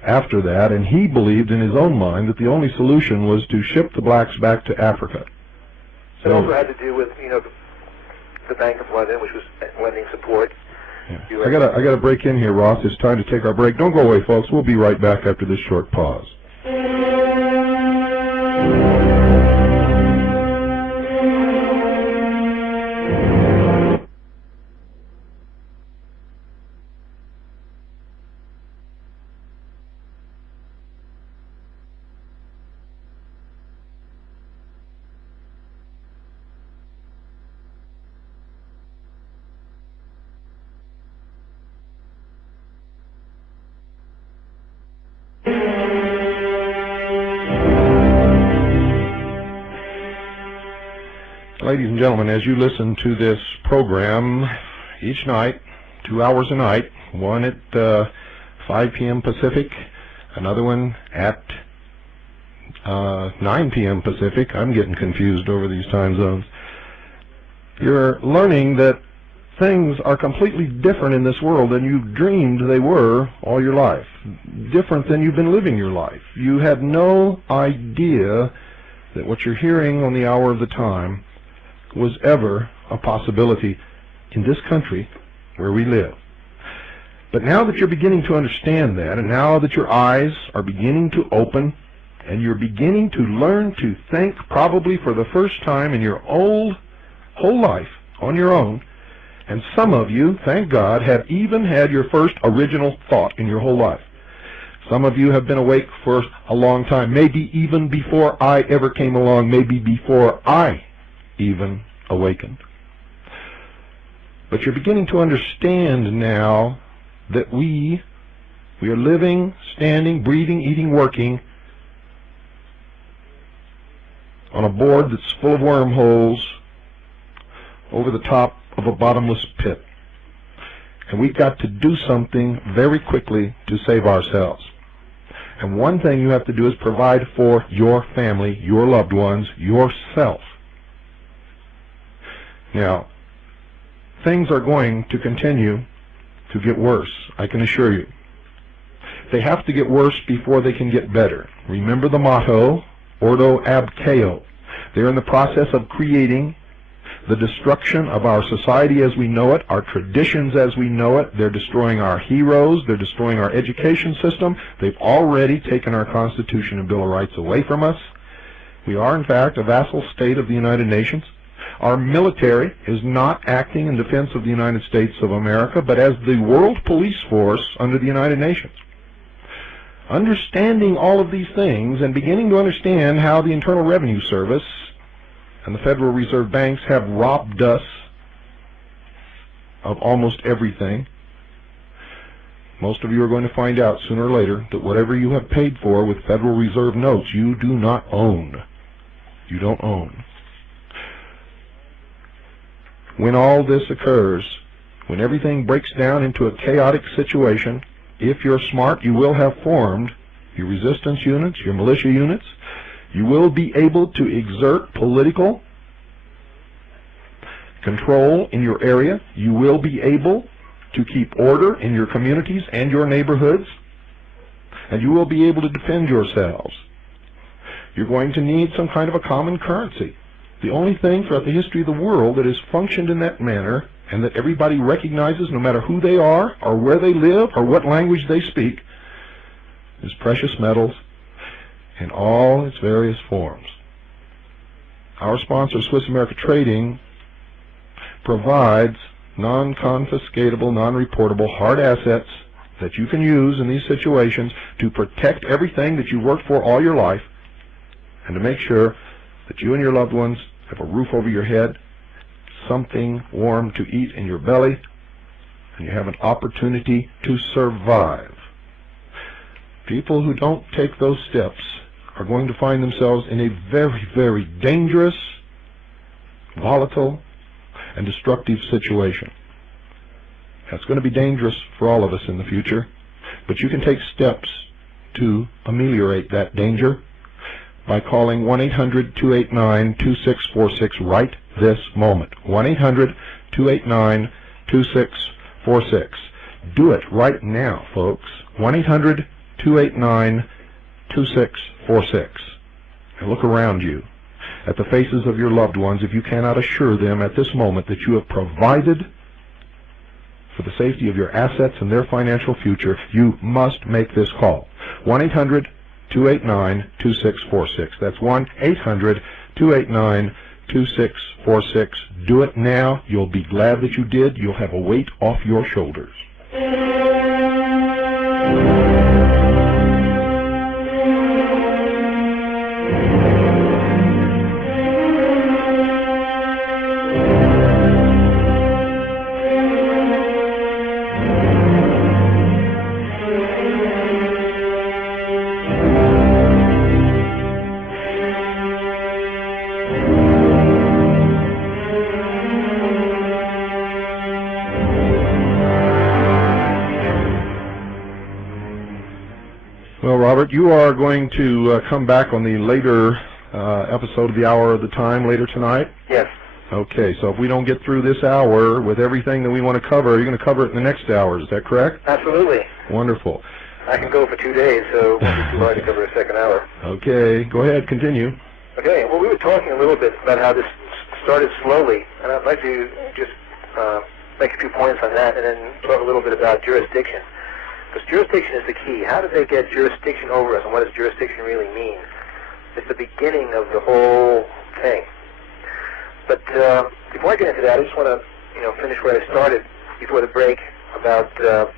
after that, and he believed in his own mind that the only solution was to ship the blacks back to Africa. It also had to do with, the Bank of London, which was lending support. Yeah. I gotta break in here, Ross. It's time to take our break. Don't go away, folks. We'll be right back after this short pause. Ladies and gentlemen, as you listen to this program each night, 2 hours a night, one at 5 p.m. Pacific, another one at 9 p.m. Pacific. I'm getting confused over these time zones. You're learning that things are completely different in this world than you dreamed they were all your life. Different than you've been living your life. You had no idea that what you're hearing on the hour of the time was ever a possibility in this country where we live. But now that you're beginning to understand that, and now that your eyes are beginning to open, and you're beginning to learn to think probably for the first time in your whole life on your own, and some of you, thank God, have even had your first original thought in your whole life. Some of you have been awake for a long time, maybe even before I ever came along, maybe before I even awakened. But you're beginning to understand now that we are living, standing, breathing, eating, working on a board that's full of wormholes over the top of a bottomless pit. And we've got to do something very quickly to save ourselves. And one thing you have to do is provide for your family, your loved ones, yourself. Now, things are going to continue to get worse, I can assure you. They have to get worse before they can get better. Remember the motto, Ordo ab chaos. They're in the process of creating the destruction of our society as we know it, our traditions as we know it. They're destroying our heroes. They're destroying our education system. They've already taken our Constitution and Bill of Rights away from us. We are, in fact, a vassal state of the United Nations. Our military is not acting in defense of the United States of America, but as the world police force under the United Nations. Understanding all of these things and beginning to understand how the Internal Revenue Service and the Federal Reserve banks have robbed us of almost everything. Most of you are going to find out sooner or later that whatever you have paid for with Federal Reserve notes, you do not own. You don't own. When all this occurs, when everything breaks down into a chaotic situation, if you're smart, you will have formed your resistance units, your militia units. You will be able to exert political control in your area. You will be able to keep order in your communities and your neighborhoods. And you will be able to defend yourselves. You're going to need some kind of a common currency. The only thing throughout the history of the world that has functioned in that manner and that everybody recognizes no matter who they are or where they live or what language they speak is precious metals in all its various forms. Our sponsor, Swiss America Trading, provides non-confiscatable, non-reportable hard assets that you can use in these situations to protect everything that you worked for all your life and to make sure that you and your loved ones have a roof over your head, something warm to eat in your belly, and you have an opportunity to survive. People who don't take those steps are going to find themselves in a very, very dangerous, volatile, and destructive situation. That's going to be dangerous for all of us in the future, but you can take steps to ameliorate that danger by calling 1-800-289-2646 right this moment. 1-800-289-2646. Do it right now, folks. 1-800-289-2646. And look around you at the faces of your loved ones if you cannot assure them at this moment that you have provided for the safety of your assets and their financial future. You must make this call. 1-800-289-2646. That's 1-800-289-2646. Do it now. You'll be glad that you did. You'll have a weight off your shoulders. Well, Robert, you are going to come back on the later episode of the Hour of the Time later tonight? Yes. Okay, so if we don't get through this hour with everything that we want to cover, you're going to cover it in the next hour. Is that correct? Absolutely. Wonderful. I can go for 2 days, so it won't be too hard to cover a second hour. Okay, go ahead, continue. Okay, well, we were talking a little bit about how this started slowly, and I'd like to just make a few points on that and then talk a little bit about jurisdiction. Because jurisdiction is the key. How did they get jurisdiction over us, and what does jurisdiction really mean? It's the beginning of the whole thing. But before I get into that, I just want to finish where I started before the break about the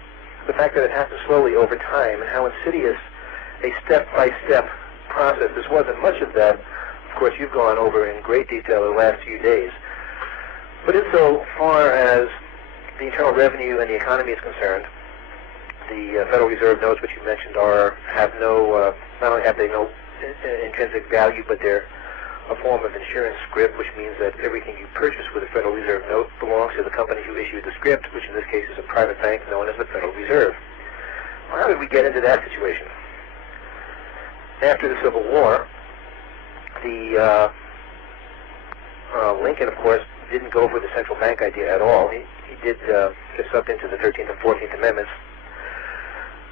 fact that it happened slowly over time and how insidious a step-by-step process. This wasn't much of that. Of course, you've gone over in great detail the last few days. But insofar as the internal revenue and the economy is concerned, the Federal Reserve notes, which you mentioned, have no, not only have they no intrinsic value, but they're a form of insurance script, which means that everything you purchase with a Federal Reserve note belongs to the company who issued the script, which in this case is a private bank known as the Federal Reserve. Well, how did we get into that situation? After the Civil War, the Lincoln, of course, didn't go for the central bank idea at all. He did get sucked into the 13th and 14th Amendments,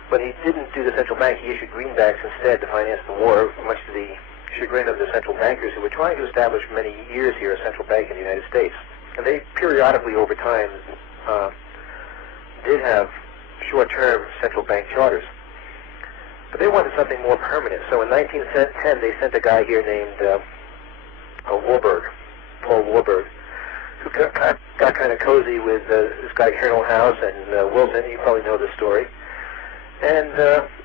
but he didn't do the central bank. He issued greenbacks instead to finance the war, much to the chagrin of the central bankers who were trying to establish for many years here a central bank in the United States. And they periodically over time did have short-term central bank charters. But they wanted something more permanent. So in 1910 they sent a guy here named Paul Warburg, who got kind of cozy with this guy Colonel House and Wilson. You probably know this story. And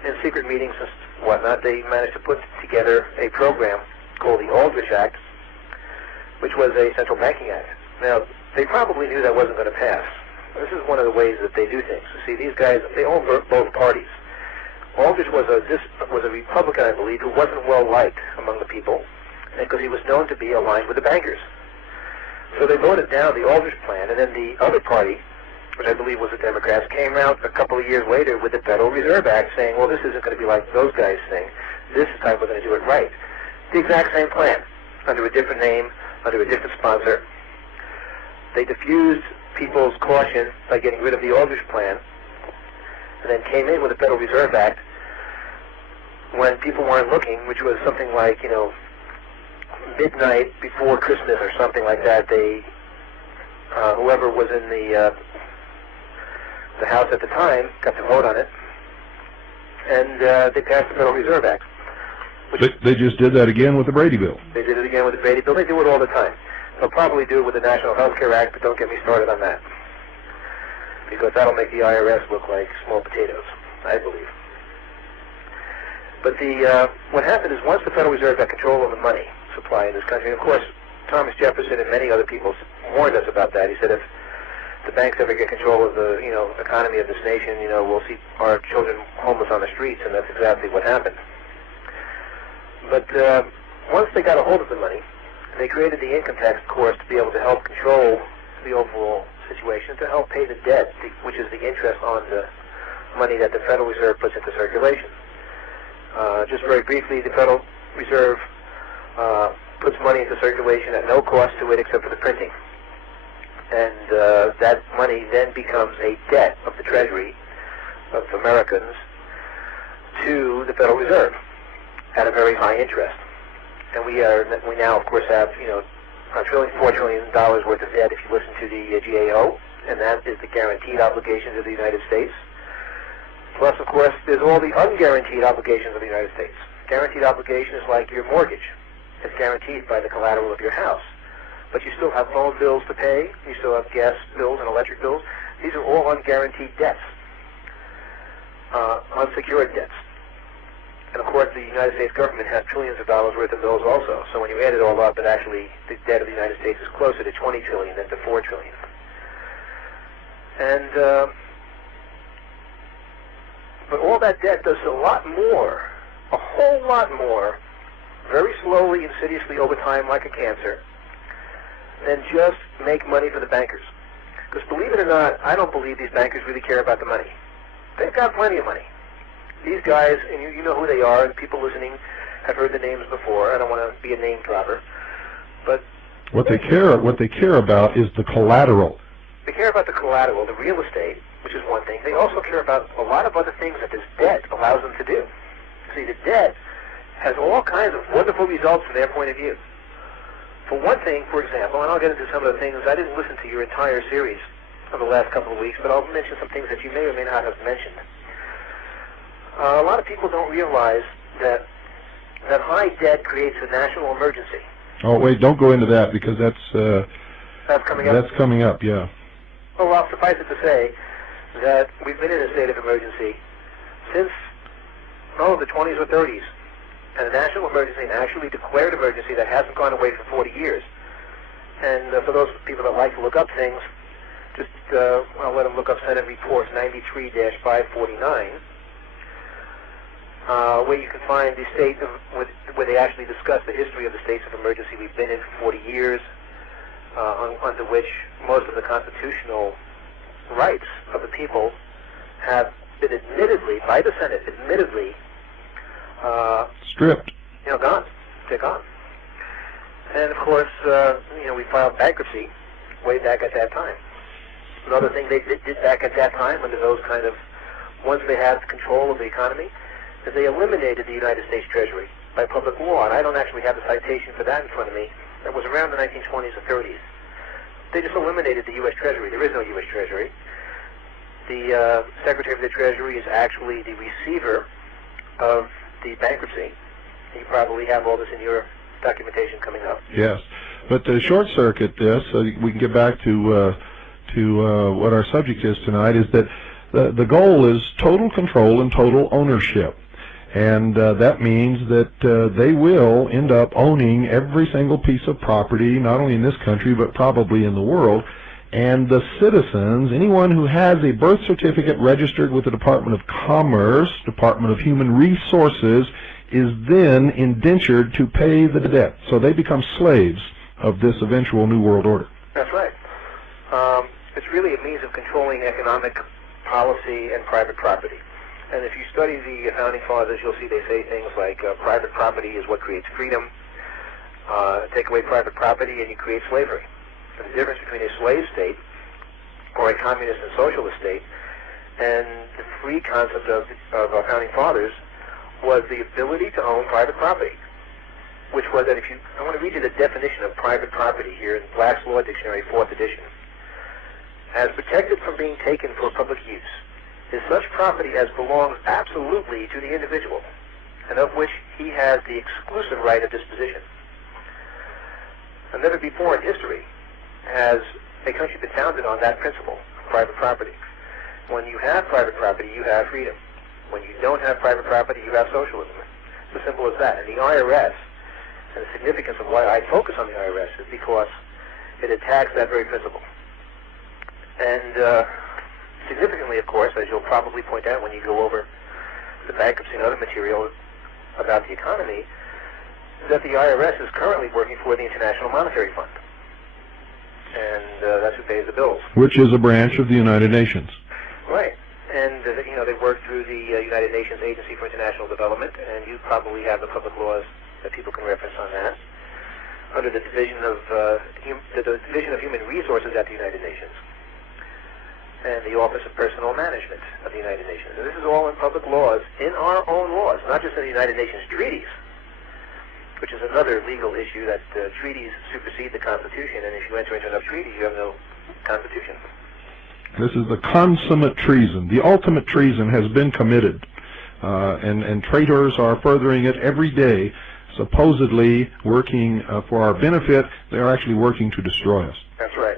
in secret meetings and whatnot, they managed to put together a program called the Aldrich Act, which was a central banking act. Now, they probably knew that wasn't going to pass. This is one of the ways that they do things. You see, these guys, they own both parties. Aldrich was a Republican, I believe, who wasn't well liked among the people, because he was known to be aligned with the bankers. So they voted down the Aldrich plan, and then the other party, which I believe was the Democrats, came out a couple of years later with the Federal Reserve Act saying, well, this isn't going to be like those guys' thing. This time we're going to do it right. The exact same plan, under a different name, under a different sponsor. They diffused people's caution by getting rid of the Aldrich plan, and then came in with the Federal Reserve Act when people weren't looking, which was something like, midnight before Christmas or something like that. They, whoever was in the House at the time got to vote on it, and they passed the Federal Reserve Act. They just did that again with the Brady Bill. They did it again with the Brady Bill. They do it all the time. They'll probably do it with the National Health Care Act, but don't get me started on that, because that'll make the IRS look like small potatoes, I believe. But what happened is once the Federal Reserve got control of the money supply in this country, and of course Thomas Jefferson and many other people warned us about that. He said if the banks ever get control of the economy of this nation, we'll see our children homeless on the streets, and that's exactly what happened. But once they got a hold of the money, they created the income tax, of course, to be able to help control the overall situation, to help pay the debt, which is the interest on the money that the Federal Reserve puts into circulation. Just very briefly, the Federal Reserve puts money into circulation at no cost to it except for the printing. And that money then becomes a debt of the Treasury of Americans to the Federal Reserve at a very high interest. And we now, of course, have $4 trillion worth of debt if you listen to the GAO, and that is the guaranteed obligations of the United States. Plus, of course, there's all the unguaranteed obligations of the United States. Guaranteed obligation is like your mortgage. It's guaranteed by the collateral of your house. But you still have phone bills to pay. You still have gas bills and electric bills. These are all unguaranteed debts, unsecured debts. And of course, the United States government has trillions of dollars worth of those also. So when you add it all up, it actually, the debt of the United States is closer to 20 trillion than to 4 trillion. And but all that debt does a lot more, a whole lot more, very slowly, insidiously over time, like a cancer, than just make money for the bankers. Because believe it or not, I don't believe these bankers really care about the money. They've got plenty of money. These guys, and you know who they are, and people listening have heard the names before. I don't want to be a name dropper, but what they care about is the collateral. They care about the collateral, the real estate, which is one thing. They also care about a lot of other things that this debt allows them to do. See, the debt has all kinds of wonderful results from their point of view. For one thing, for example, and I'll get into some of the things, I didn't listen to your entire series of the last couple of weeks, but I'll mention some things that you may or may not have mentioned. A lot of people don't realize that high debt creates a national emergency. Oh, wait, don't go into that, because that's coming up. That's coming up, yeah. Oh, well, suffice it to say that we've been in a state of emergency since, the 20s or 30s. And a national emergency, an actually declared emergency that hasn't gone away for 40 years. And for those people that like to look up things, just I'll let them look up Senate Report 93-549, where you can find the state of, where they actually discuss the history of the states of emergency we've been in for 40 years, under which most of the constitutional rights of the people have been admittedly, by the Senate, stripped. Gone. They're gone. And of course, we filed bankruptcy way back at that time. Another thing they did back at that time, under those kind of, once they had control of the economy, is they eliminated the United States Treasury by public law. And I don't actually have the citation for that in front of me. That was around the 1920s or 30s. They just eliminated the U.S. Treasury. There is no U.S. Treasury. The Secretary of the Treasury is actually the receiver of the bankruptcy. You probably have all this in your documentation coming up. Yes, but to short circuit this, so we can get back to what our subject is tonight, is that the goal is total control and total ownership. And that means that they will end up owning every single piece of property, not only in this country, but probably in the world. And the citizens, anyone who has a birth certificate registered with the Department of Commerce, Department of Human Resources, is then indentured to pay the debt. So they become slaves of this eventual New World Order. That's right. It's really a means of controlling economic policy and private property. And if you study the Founding Fathers, you'll see they say things like private property is what creates freedom. Take away private property and you create slavery. And the difference between a slave state or a communist and socialist state and the free concept of our Founding Fathers was the ability to own private property, which was that I want to read you the definition of private property here in Black's Law Dictionary, 4th edition. As protected from being taken for public use is such property as belongs absolutely to the individual, and of which he has the exclusive right of disposition. And never before in history has a country been founded on that principle of private property. When you have private property, you have freedom. When you don't have private property, you have socialism. It's as simple as that. And the IRS, and the significance of why I focus on the IRS is because it attacks that very principle. And significantly, of course, as you'll probably point out when you go over the bankruptcy and other material about the economy, that the IRS is currently working for the International Monetary Fund. And that's who pays the bills. Which is a branch of the United Nations. Right. And, they work through the United Nations Agency for International Development, and you probably have the public laws that people can reference on that, under the Division of Human Resources at the United Nations, and the Office of Personnel Management of the United Nations. And this is all in public laws, in our own laws, not just in the United Nations treaties, which is another legal issue, that treaties supersede the Constitution, and if you enter into enough treaties, you have no Constitution. This is the consummate treason. The ultimate treason has been committed, and traitors are furthering it every day, supposedly working for our benefit. They are actually working to destroy us. That's right.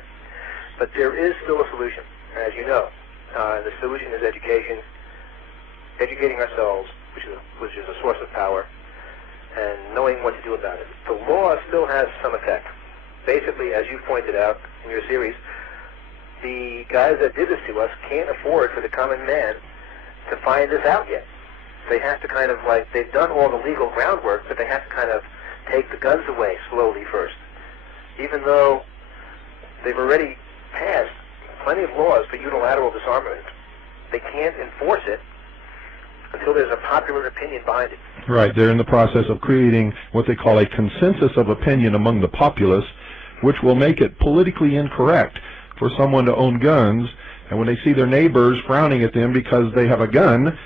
But there is still a solution, as you know. The solution is education, educating ourselves, which is a source of power, and knowing what to do about it. The law still has some effect. Basically, as you pointed out in your series, the guys that did this to us can't afford for the common man to find this out yet. They have to kind of they've done all the legal groundwork, but they have to kind of take the guns away slowly first. Even though they've already passed plenty of laws for unilateral disarmament, they can't enforce it until there's a popular opinion behind it. Right. They're in the process of creating what they call a consensus of opinion among the populace, which will make it politically incorrect for someone to own guns, and when they see their neighbors frowning at them because they have a gun,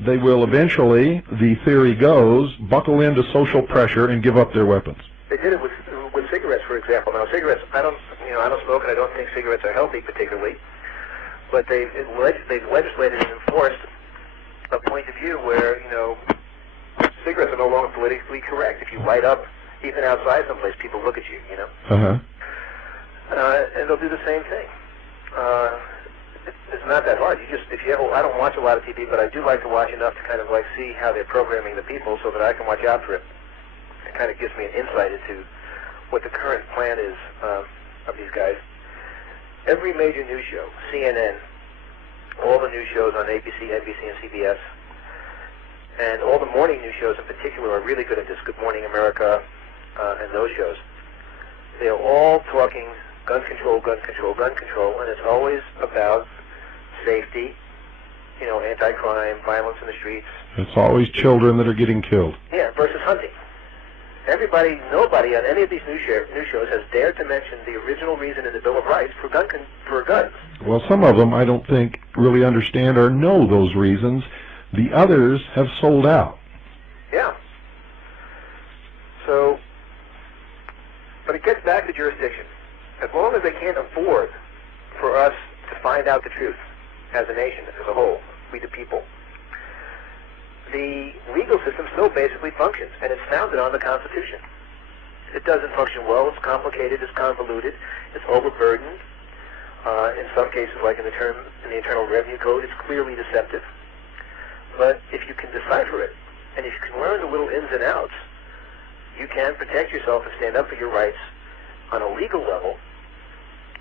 they will eventually, the theory goes, buckle into social pressure and give up their weapons. They did it with cigarettes, for example. Now, cigarettes, I don't smoke, and I don't think cigarettes are healthy particularly, but they've legislated and enforced a point of view where, cigarettes are no longer politically correct. If you light up, even outside someplace, people look at you, Uh-huh. And they'll do the same thing. It's not that hard. I don't watch a lot of TV, but I do like to watch enough to kind of see how they're programming the people so that I can watch out for it. It kind of gives me an insight into what the current plan is of these guys. Every major news show, CNN, all the news shows on ABC, NBC, and CBS, and all the morning news shows in particular are really good at this, Good Morning America, and those shows. They're all talking gun control, gun control, gun control, and it's always about safety, anti-crime, violence in the streets. It's always children that are getting killed. Yeah, versus hunting. Nobody on any of these news shows has dared to mention the original reason in the Bill of Rights for guns. Well, some of them I don't think really understand or know those reasons. The others have sold out. Yeah. So, but it gets back to jurisdiction. As long as they can't afford for us to find out the truth as a nation, as a whole, we the people, the legal system still basically functions, and it's founded on the Constitution. It doesn't function well. It's complicated. It's convoluted. It's overburdened. In some cases, like in the Internal Revenue Code, it's clearly deceptive. But if you can decipher it, and if you can learn the little ins and outs, you can protect yourself and stand up for your rights on a legal level.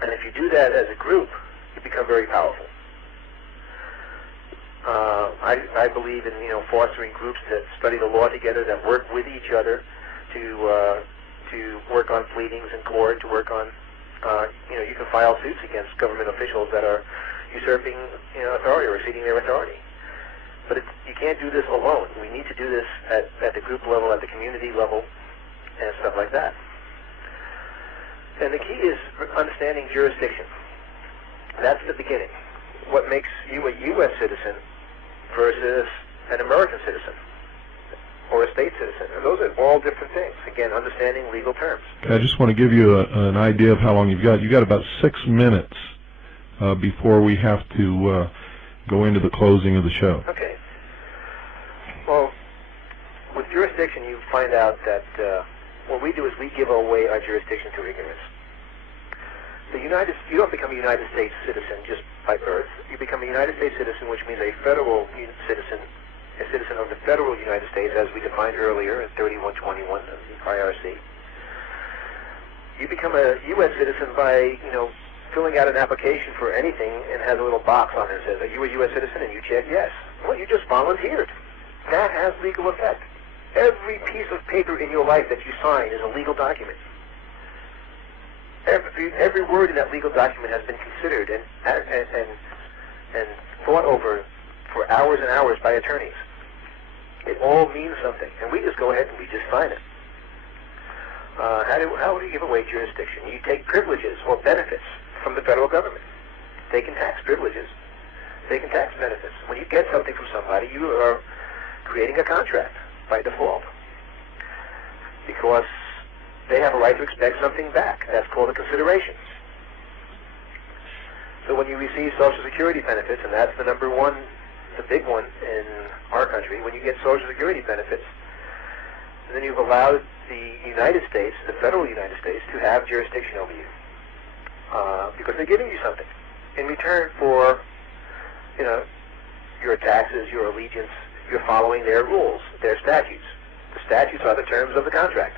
And if you do that as a group, you become very powerful. I believe in fostering groups that study the law together, that work with each other to work on pleadings in court, to work on you can file suits against government officials that are usurping authority or exceeding their authority. But you can't do this alone. We need to do this at the group level, at the community level, and stuff like that. And the key is understanding jurisdiction. That's the beginning. What makes you a U.S. citizen versus an American citizen or a state citizen. And those are all different things. Again, understanding legal terms. I just want to give you an idea of how long you've got. You've got about 6 minutes before we have to go into the closing of the show. Okay. Well, with jurisdiction, you find out that what we do is we give away our jurisdiction to ignorance. You don't become a United States citizen just by birth. You become a United States citizen, which means a federal citizen, a citizen of the federal United States, as we defined earlier in 3121 of the IRC. You become a U.S. citizen by, filling out an application for anything and has a little box on there that says, are you a U.S. citizen? And you check yes. Well, you just volunteered. That has legal effect. Every piece of paper in your life that you sign is a legal document. Every word in that legal document has been considered and thought over for hours and hours by attorneys. It all means something, and we just go ahead and we just sign it. How do you give away jurisdiction? You take privileges or benefits from the federal government. They can tax privileges. They can tax benefits. When you get something from somebody, you are creating a contract by default, because they have a right to expect something back. That's called a consideration. So when you receive Social Security benefits, and that's the number one, the big one in our country, when you get Social Security benefits, then you've allowed the United States, the federal United States, to have jurisdiction over you, because they're giving you something in return for, your taxes, your allegiance. You're following their rules, their statutes. The statutes are the terms of the contract.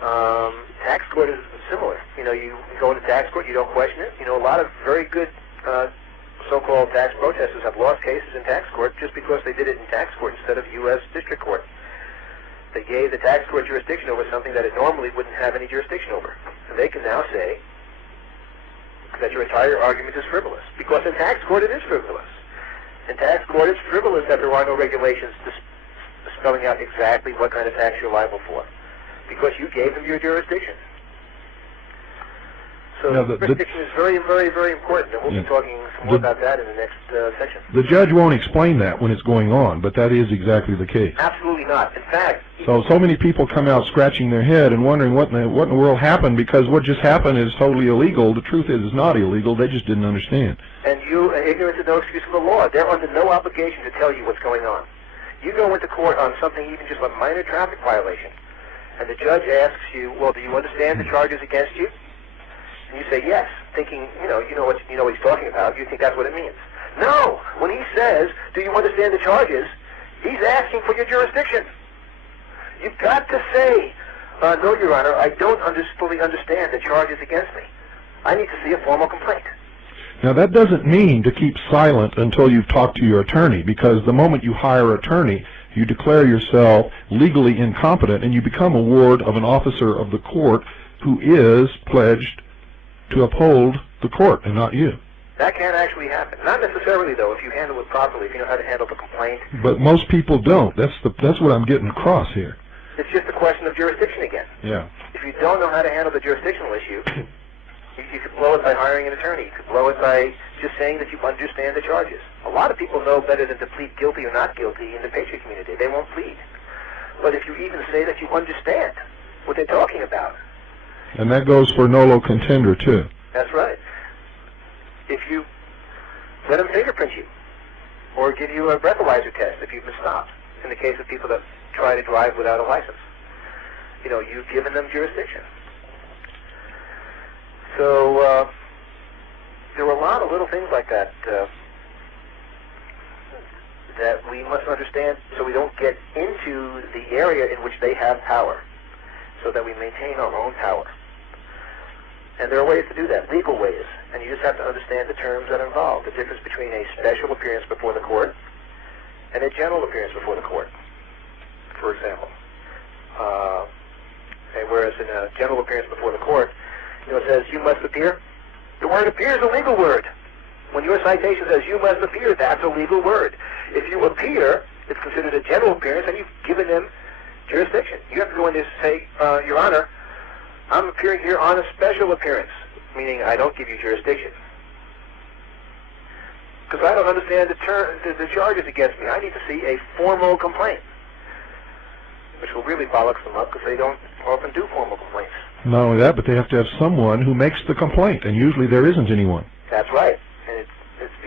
Tax court is similar. You go into tax court, you don't question it. A lot of very good so-called tax protesters have lost cases in tax court just because they did it in tax court instead of U.S. district court. They gave the tax court jurisdiction over something that it normally wouldn't have any jurisdiction over. And they can now say that your entire argument is frivolous, because in tax court it is frivolous. In tax court it's frivolous that there are no regulations spelling out exactly what kind of tax you're liable for, because you gave them your jurisdiction. So jurisdiction is very, very, very important, and we'll be talking some more about that in the next section. The judge won't explain that when it's going on, but that is exactly the case. Absolutely not. In fact... So many people come out scratching their head and wondering what in the world happened, because what just happened is totally illegal. The truth is it's not illegal. They just didn't understand. And ignorance is no excuse for the law. They're under no obligation to tell you what's going on. You go into court on something, even just a minor traffic violation, and the judge asks you, well, do you understand the charges against you? And you say yes, thinking, you know what he's talking about. You think that's what it means. No! When he says, do you understand the charges, he's asking for your jurisdiction. You've got to say, no, Your Honor, I don't fully understand the charges against me. I need to see a formal complaint. Now, that doesn't mean to keep silent until you've talked to your attorney, because the moment you hire an attorney, you declare yourself legally incompetent, and you become a ward of an officer of the court who is pledged to uphold the court and not you. That can actually happen. Not necessarily, though, if you handle it properly, if you know how to handle the complaint. But most people don't. That's what I'm getting across here. It's just a question of jurisdiction again. Yeah. If you don't know how to handle the jurisdictional issue, you could blow it by hiring an attorney. You could blow it by just saying that you understand the charges. A lot of people know better than to plead guilty or not guilty in the patriot community. They won't plead. But if you even say that you understand what they're talking about. And that goes for nolo contender, too. That's right. If you let them fingerprint you, or give you a breathalyzer test if you've been stopped, in the case of people that try to drive without a license, you've given them jurisdiction. So there are a lot of little things like that that we must understand, so we don't get into the area in which they have power, so that we maintain our own power. And there are ways to do that, legal ways, and you just have to understand the terms that are involved, the difference between a special appearance before the court and a general appearance before the court, for example. And whereas in a general appearance before the court, it says you must appear. The word appear is a legal word. When your citation says you must appear, that's a legal word. If you appear, it's considered a general appearance, and you've given them jurisdiction. You have to go in there and say, Your Honor, I'm appearing here on a special appearance, meaning I don't give you jurisdiction. Because I don't understand the charges against me. I need to see a formal complaint, which will really bollocks them up, because they don't often do formal complaints. Not only that, but they have to have someone who makes the complaint, and usually there isn't anyone. That's right. And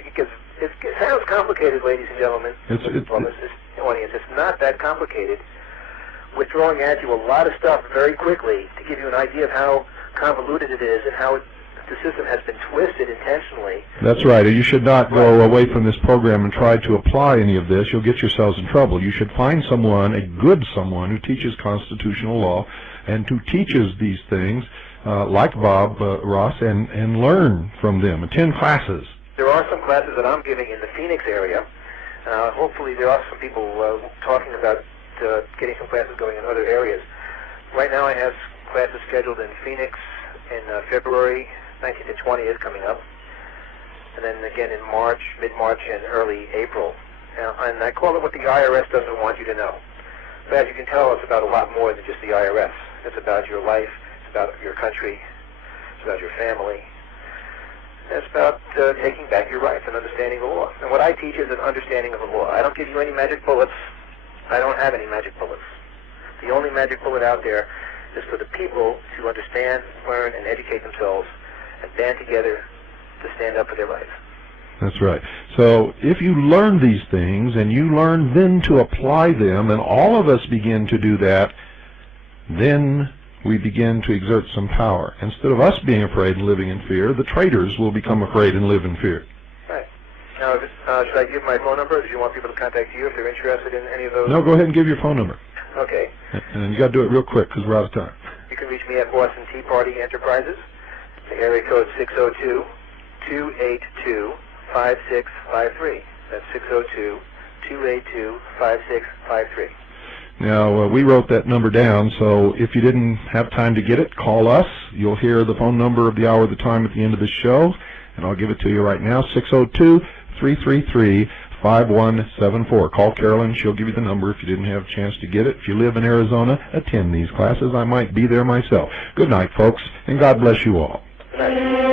it sounds complicated, ladies and gentlemen. This audience, it's not that complicated. We're throwing at you a lot of stuff very quickly to give you an idea of how convoluted it is and how the system has been twisted intentionally. That's right. You should not go away from this program and try to apply any of this. You'll get yourselves in trouble. You should find someone, a good someone, who teaches constitutional law and who teaches these things, like Bob Ross, and learn from them. Attend classes. There are some classes that I'm giving in the Phoenix area. Hopefully there are some people talking about getting some classes going in other areas. Right now I have classes scheduled in Phoenix in February 19th and 20th coming up, and then again in March, mid-March, and early April. And I call it what the IRS doesn't want you to know. But as you can tell, it's about a lot more than just the IRS. It's about your life, it's about your country, it's about your family. It's about taking back your rights and understanding the law. And what I teach is an understanding of the law. I don't give you any magic bullets. I don't have any magic bullets. The only magic bullet out there is for the people to understand, learn, and educate themselves and band together to stand up for their rights. That's right. So if you learn these things and you learn then to apply them, and all of us begin to do that, then we begin to exert some power. Instead of us being afraid and living in fear, the traitors will become afraid and live in fear. Right. Now, should I give my phone number, or do you want people to contact you if they're interested in any of those? No, go ahead and give your phone number. Okay. And you got to do it real quick because we're out of time. You can reach me at Boston Tea Party Enterprises. The area code 602-282-5653. That's 602-282-5653. Now, we wrote that number down, so if you didn't have time to get it, call us. You'll hear the phone number of the hour, the time at the end of the show, and I'll give it to you right now, 602-333-5174. Call Carolyn. She'll give you the number if you didn't have a chance to get it. If you live in Arizona, attend these classes. I might be there myself. Good night, folks, and God bless you all. Good night.